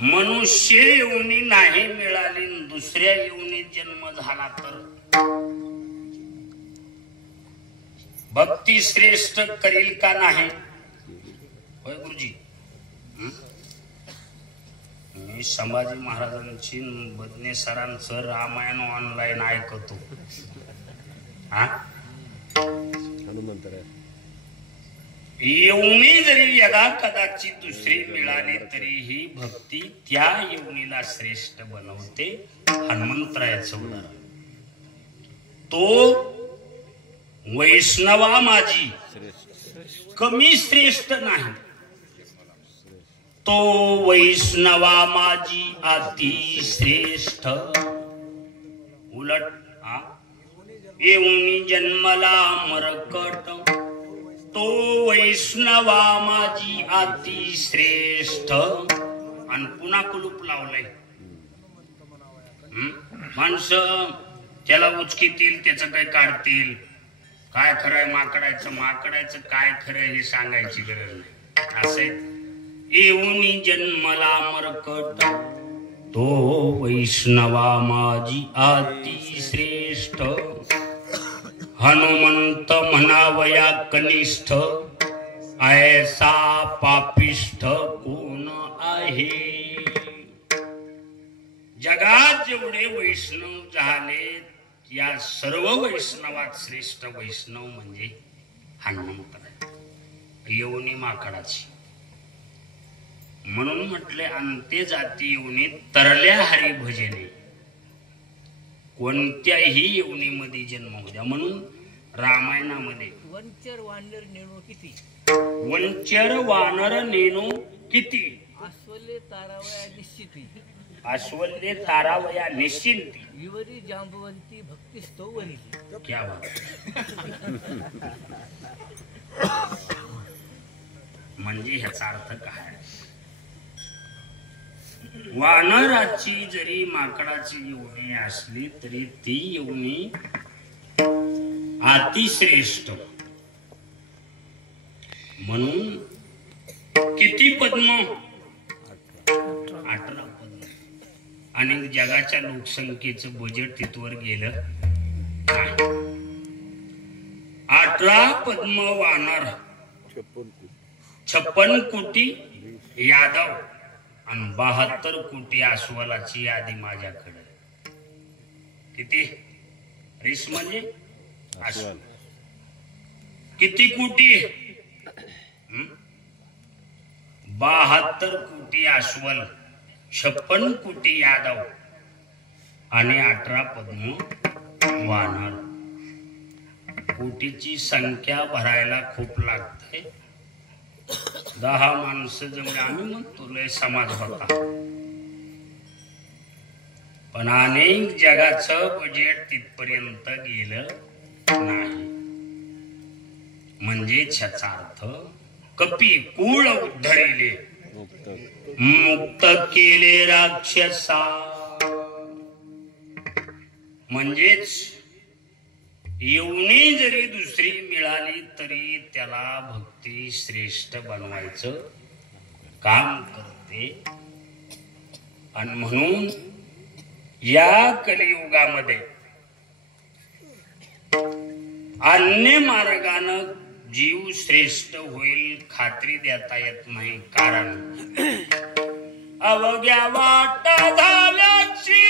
मनुष्य येवणी नाही मिळाली दुसऱ्या येवणीत जन्म झाला तर भक्ती श्रेष्ठ करील का नाही? होय गुरुजी. मी संभाजी महाराजांची बदने सरांचं रामायण ऑनलाईन ऐकतो. हनुमंत येवणी जरी यदा कदाचित दुसरी मिळाली तरीही भक्ती त्या येवणीला श्रेष्ठ बनवते. हनुमंतरायाचं उदाहरण. तो वैष्णवा माझी कमी श्रेष्ठ नाही. तो वैष्णवा माझी अति श्रेष्ठ. उलट येऊनी जन्मला मरकट. तो वैष्णवा माझी अति श्रेष्ठ. आणि पुन्हा कुलूप लावलंय. माणसं त्याला उचकीतील, त्याचं काही काढतील. काय खरंय माकडायचं काय खरंय हे सांगायची गरज नाही. असे येऊनी जन्मला मरकट. तो वैष्णवा माझी अति श्रेष्ठ. हनुमंत म्हणावया कनिष्ठ. ऐसा पापिष्ठ कोण आहे. जगात जेवढे वैष्णव झाले या सर्व वैष्णवात श्रेष्ठ वैष्णव म्हणजे हनुमंत आहे. येऊनी माकडाची. म्हणून म्हटले अंत्य जाती येऊनी तरल्या हरी भजने. कोणत्याही येऊनीमध्ये जन्म होऊ द्या. म्हणून रामायणामध्ये वंचर वानर नेणो किती. वंचर वानर नेणो किती. अस्वले तारावया निश्चिती. अस्वल्ये तारावया निश्चिंती. विवरी जांबवंती भक्ती स्तोवरी. क्या बात. म्हणजे ह्याचा अर्थ काय. वानराची जरी माकडाची योनी असली तरी ती योनी अतिश्रेष्ठ. म्हणून किती पद्म. 18 पद्म. आणि जगाच्या लोकसंख्येचं बजेट तिथवर गेलं. 18 पद्म वानर, 56 कोटी यादव आणि 72 कोटी अस्वलाची यादी माझ्याकडे. किती रिस म्हणजे अस्वल. किती कोटी. 72 कोटी अस्वल, 56 कोटी यादव आणि 18 पद्म वानर. कोटीची संख्या भरायला खूप लागते. 10 माणसं जमले आम्ही म्हणतो लय समाज होता. पण अनेक जगाचं बजेट तिथपर्यंत गेलं नाही. म्हणजे ह्याचा अर्थ कपी कुळ उद्धरिले मुक्त केले राक्षसा. म्हणजेच येऊनी जरी दुसरी मिळाली तरी त्याला भक्ती श्रेष्ठ बनवायचं काम करते. आणि म्हणून या कलियुगामध्ये अन्य मार्गानं जीव श्रेष्ठ होईल खात्री देता येत नाही. कारण अवघ्या वाटा झाल्याची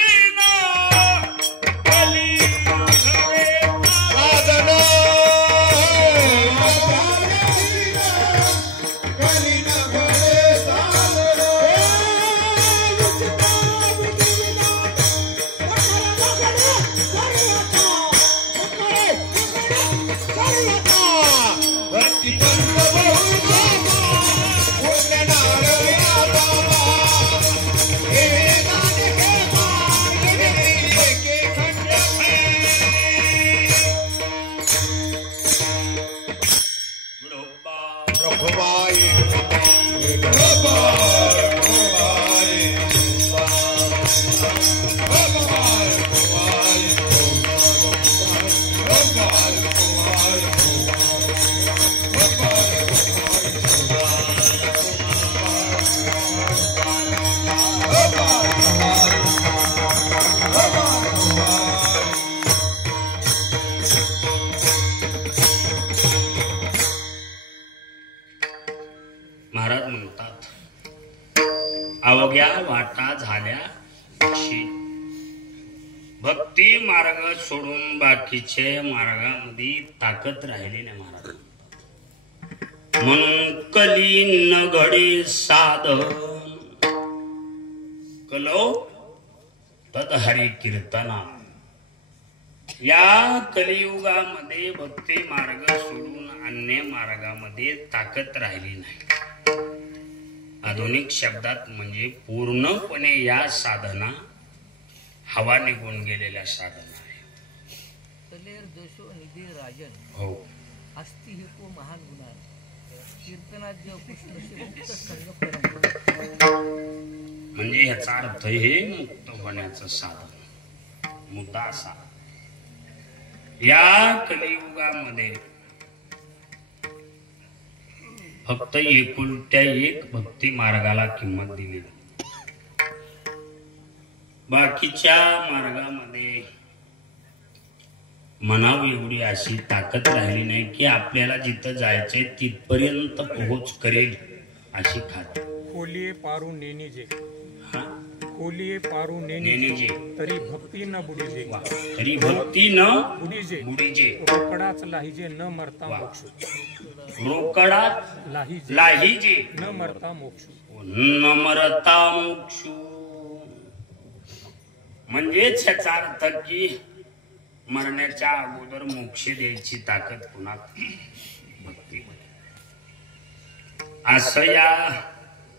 महाराज म्हणतात अवघ्या वाटा झाल्या. भक्ती मार्ग सोडून बाकीचे मार्गामध्ये ताकद राहिली नाही. महाराज म्हणून कली न घडे साधन कलो तद हरी कीर्तना. या कलियुगामध्ये भक्ती मार्ग सोडून अन्य मार्गामध्ये ताकद राहिली नाही. आधुनिक शब्दात म्हणजे पूर्णपणे या साधना हवा निघून गेलेल्या साधना आहे. तलेर दशो निधी राजन हो, अस्ति हिको महान गुणा कीर्तनात जो कृष्ण मुक्त संग परंपरा. म्हणजे ह्याचा अर्थ हे मुक्त होण्याचं साधन. मुद्दा असा, या कलियुगामध्ये फक्त एकुलत्या एक भक्ती मार्गाला किंमत दिली. बाकीच्या मार्गामध्ये म्हणावी एवढी अशी ताकद राहिली नाही की आपल्याला जिथं जायचंय तिथपर्यंत पोहोच करेल अशी खात्री. खोलिये पारू नेनीजे, हा, खोलिये पारू नेनीजे. नेनीजे, तरी भक्ती न बुडीजे, वा. तरी भक्ती न बुडीजे, बुडीजे. रोकडाच लाहीजे न मरता वा. मोक्ष, रोकडात लाहीजे लाहीजे न मरता मोक्ष. न मरता मोक्ष. म्हणजेच ह्याचा अर्थ की मरण्याच्या अगोदर मोक्ष द्यायची ताकद कुणात भक्तीमध्ये. असं या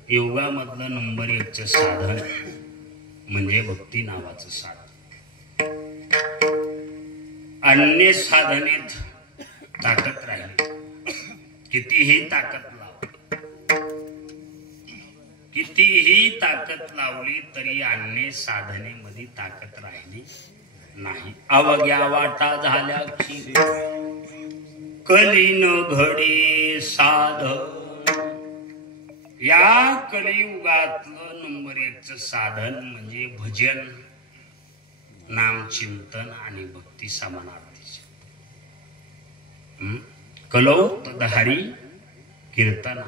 योगामधलं नंबर 1चं साधन म्हणजे भक्ती नावाचं साधन. अन्य साधनेत ताकद राहिली, कितीही ताकद लावली तरी अन्य साधनेमध्ये ताकद राहिली नाही. अवघ्या वाटा झाल्या कलीन घडे साध. या कलियुगातलं नंबर 1चं साधन म्हणजे भजन, नामचिंतन आणि भक्ती समानार्थीचे. कलौ तदहरी कीर्तना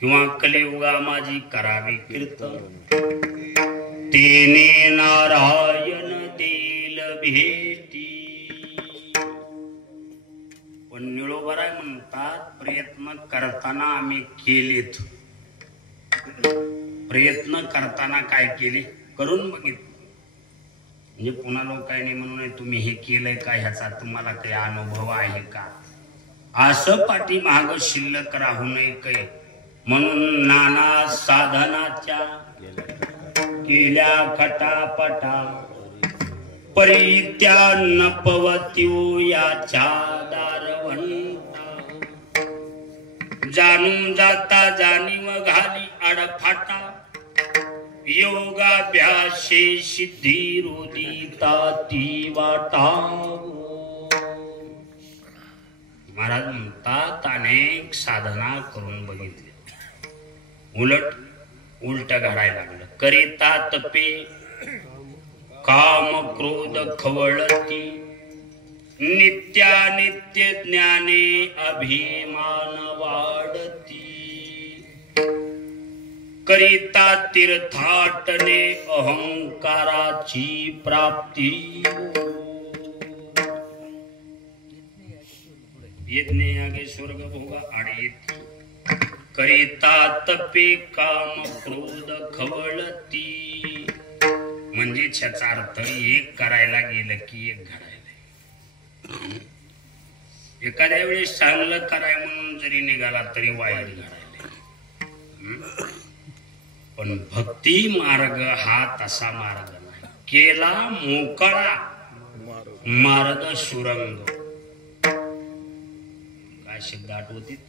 किंवा कलियुगा माझी करावी कीर्तन. तेने नारायण देल भेटी. पण निळोबराय म्हणतात प्रयत्न करताना आम्ही केलेत. प्रयत्न करताना काय केले, करून बघितलं. म्हणजे पुन्हा लोकांनी म्हणू नये तुम्ही हे केलंय का, ह्याचा तुम्हाला काही अनुभव आहे का, असं पाठीमाग शिल्लक राहू नये काय म्हणून नाना साधनाच्या केल्या खटापटा. परित्या नपवत्यो याच्या दारवंता. जाणून जाता जाणीव घाली अडफाटा. योगाभ्यासे सिद्धी रोदिता ती वाटा. महाराज म्हणतात अनेक साधना करून बघितले, उलट घडायला लागलं. करिता तपे काम क्रोध खवळती. नित्यानित्य ज्ञाने अभिमान वाढती. करिता तीर्थाटने अहंकाराची प्राप्ती. यज्ञ यागे स्वर्ग भोगा आणि येती. करिता तपे काम क्रोध खवळती. म्हणजे ह्याचा अर्थ एक करायला गेलं की एक घडायला. एखाद्या वेळेस चांगलं कराय म्हणून जरी निघाला तरी वाईट घडायला. पण भक्ती मार्ग हा तसा मार्ग नाही. केला मोकळा मार्ग सुरंग. काय शब्द आठवतील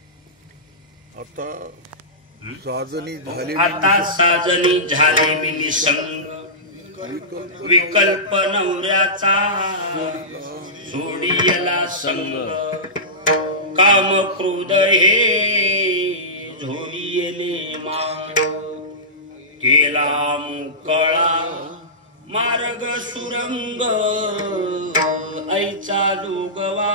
आता साजनी झाली. आता साजनी झाली मी निसंग. विकल्प नवऱ्याचा सोडियला संग. काम क्रोध हे झोडियले मान. केला मोकळा मार्ग सुरंग. ऐचा जोगवा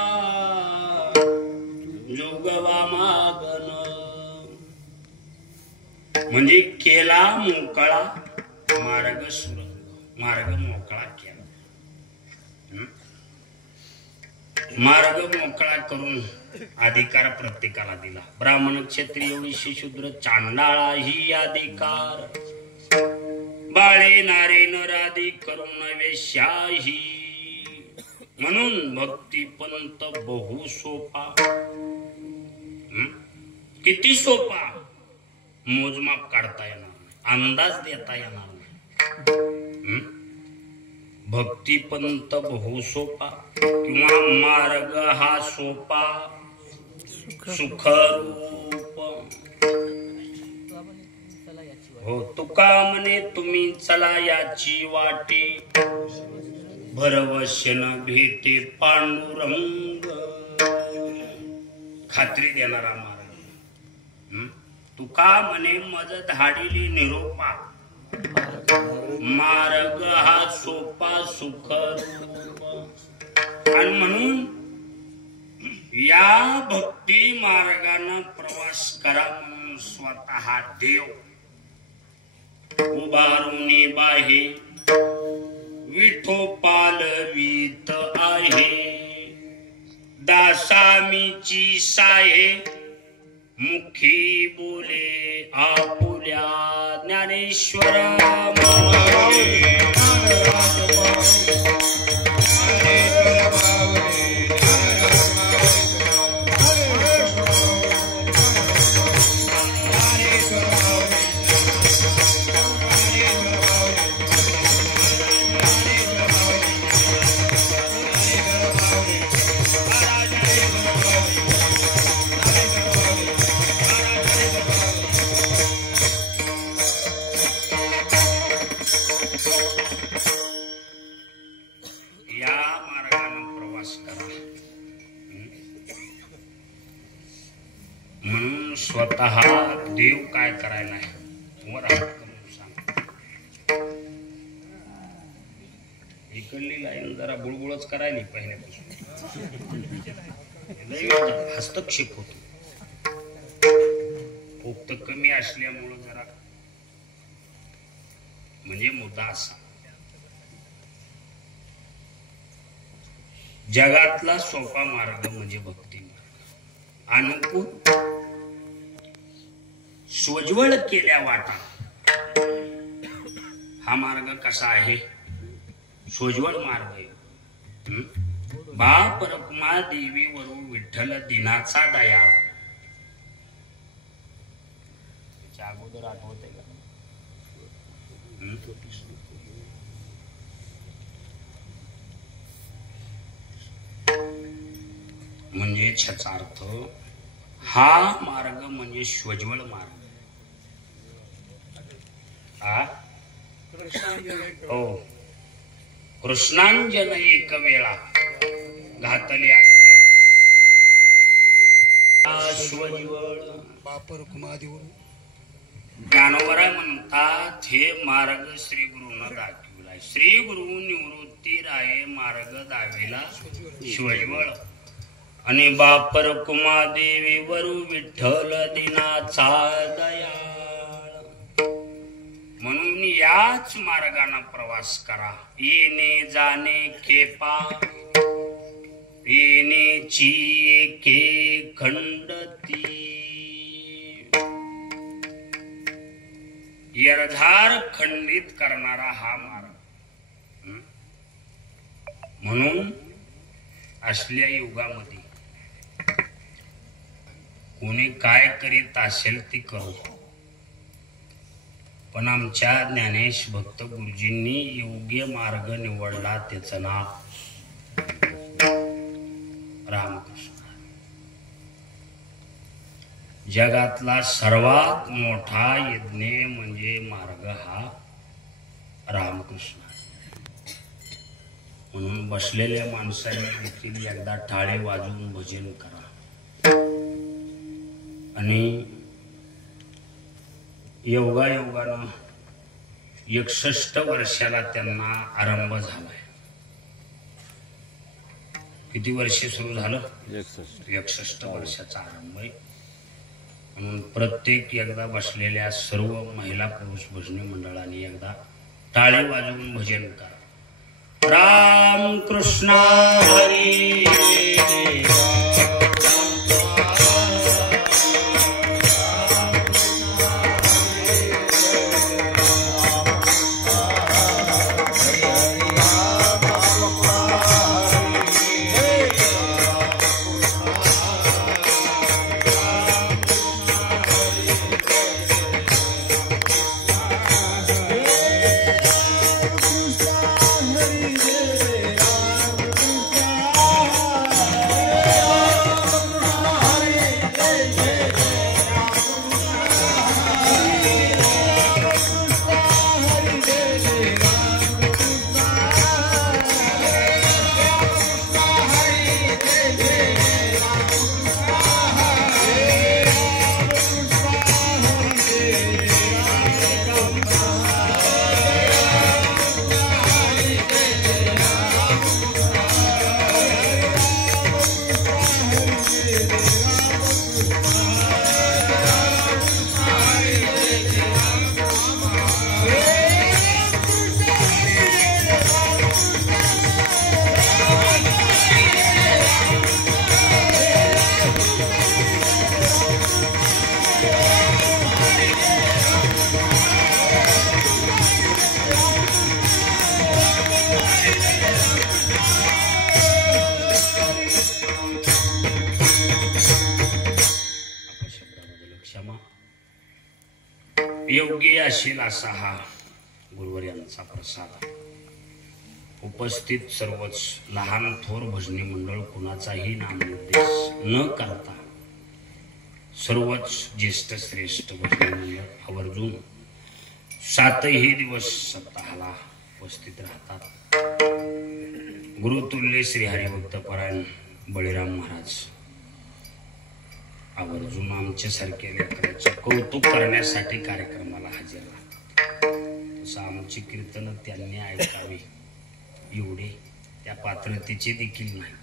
मागन. म्हणजे केला मोकळा मार्ग सुरंग. मार्ग मोकळा केला. मार्ग मोकळा करून अधिकार प्रत्येकाला दिला. ब्राह्मण क्षत्रिय वैश्य शूद्र चांडाळा ही अधिकार. बाळे नारे नराधी करून वेश्याही. म्हणून भक्ती पंत बहु सोपा. किती सोपा, मोजमाप काढता येणार नाही, अंदाज देता येणार नाही. भक्तिपंत बहु सोपा किंवा मार्ग हा सोपा सुखरूप. हो, तुका म्हणे तुम्ही चला याची वाटे, भरवशन भेटे पांडुरंग. खात्री देणारा मार्ग. तुका म्हणे मज धाडिली निरोपा, मार्ग हा सोपा सुखरूप. आणि म्हणून या भक्ती मार्गाने प्रवास करा म्हणून स्वतः देव उभारून बाहे विठोपाल वीत आहे. दासामीची साहे मुखी बोले आपुल्या ज्ञानेश्वर. म्हणून स्वतः देव काय करायला आहे वर हात करून सांग. इकडली लाईन जरा बुळबुळच करायली पहिल्यापासून, हस्तक्षेप होतो. पोक्त कमी असल्यामुळं जरा म्हणजे मुद्दा असा, जगातला सोपा मार्ग म्हणजे भक्ती मार्ग. अनुकूल सोज्वळ केल्या वाटा हा मार्ग कसा आहे? सोज्वळ मार्ग आहे. बाप रखुमा देवी वरू विठ्ठल दिनाचा दया. त्याच्या अगोदर आठवते का? म्हणजे ह्याचा अर्थ हा मार्ग म्हणजे सोज्वळ मार्ग. हो, कृष्णांजन एक वेळा घातले अंजन ज्ञानोबरा म्हणतात हे मार्ग श्री गुरुनं दाखविला. श्री गुरु निवृत्ती राये मार्ग दावेला सोज्वळ. आणि बापर कुमादेवी वरू विठ्ठल दिनाचा दयाळ. म्हणून याच मार्गाने प्रवास करा. येणे जाणे खेपा येणेची एके खंडती. यरधार खंडित करणारा हा मार्ग. म्हणून असल्या युगामध्ये कोणी काय करीत असेल ते करू, पण आमच्या ज्ञानेश भक्त गुरुजींनी योग्य मार्ग निवडला, त्याचं नाव रामकृष्ण. जगातला सर्वात मोठा यज्ञ म्हणजे मार्ग हा रामकृष्ण. म्हणून बसलेल्या माणसांनी देखील एकदा टाळे वाजवून भजन करा. आणि योगायोगानं 61 वर्षाला त्यांना आरंभ झालाय. किती वर्षे सुरू झालं? 61 वर्षाचा आरंभ आहे. म्हणून प्रत्येक एकदा बसलेल्या सर्व महिला पुरुष भजनी मंडळांनी एकदा टाळे वाजवून भजन करा. राम कृष्ण हरी. योग्य असेल असा हा गुरुवर यांचा प्रसाद. उपस्थित सर्वच लहान थोर भजनी मंडळ कुणाचाही नामनिर्देश न करता सर्वच ज्येष्ठ श्रेष्ठ भजनी मंडळ आवर्जून 7ही दिवस सप्ताहाला उपस्थित राहतात. गुरुतुल्य श्री हरिभक्त परायण बळीराम महाराज आवर्जून आमच्यासारख्या लेकरांचं कौतुक करण्यासाठी कार्यक्रमाला हजर राहतात. तसं आमची कीर्तन त्यांनी ऐकावी एवढे त्या पात्रतेचे देखील नाही,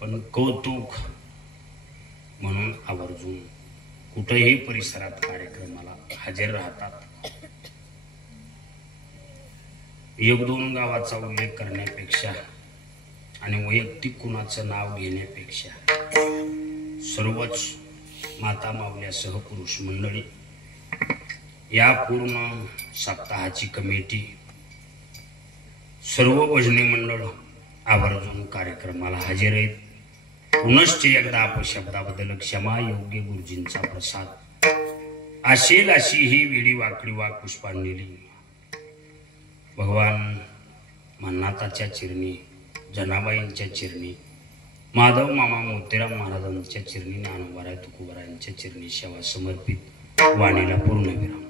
पण कौतुक म्हणून आवर्जून कुठेही परिसरात कार्यक्रमाला हजर राहतात. एक दोन गावाचा उल्लेख करण्यापेक्षा आणि वैयक्तिक कुणाचं नाव घेण्यापेक्षा सर्वच माता मावल्यासह पुरुष मंडळी या पूर्ण सप्ताहाची कमिटी सर्व भजनी मंडळ आवर्जून कार्यक्रमाला हजर आहेत. पुनश्च एकदा अपशब्दाबद्दल क्षमा. योग्य गुरुजींचा प्रसाद असेल अशी ही वेळी वाकडी वाक पुष्पांजली भगवान मन्नाथाच्या चरणी, जनाबाईंच्या चरणी, माधव मामा मोतीराम महाराजांच्या चरणी, ज्ञानोबाराय तुकोबारायांच्या चरणी सेवा समर्पित. वाणीला पूर्ण विराम.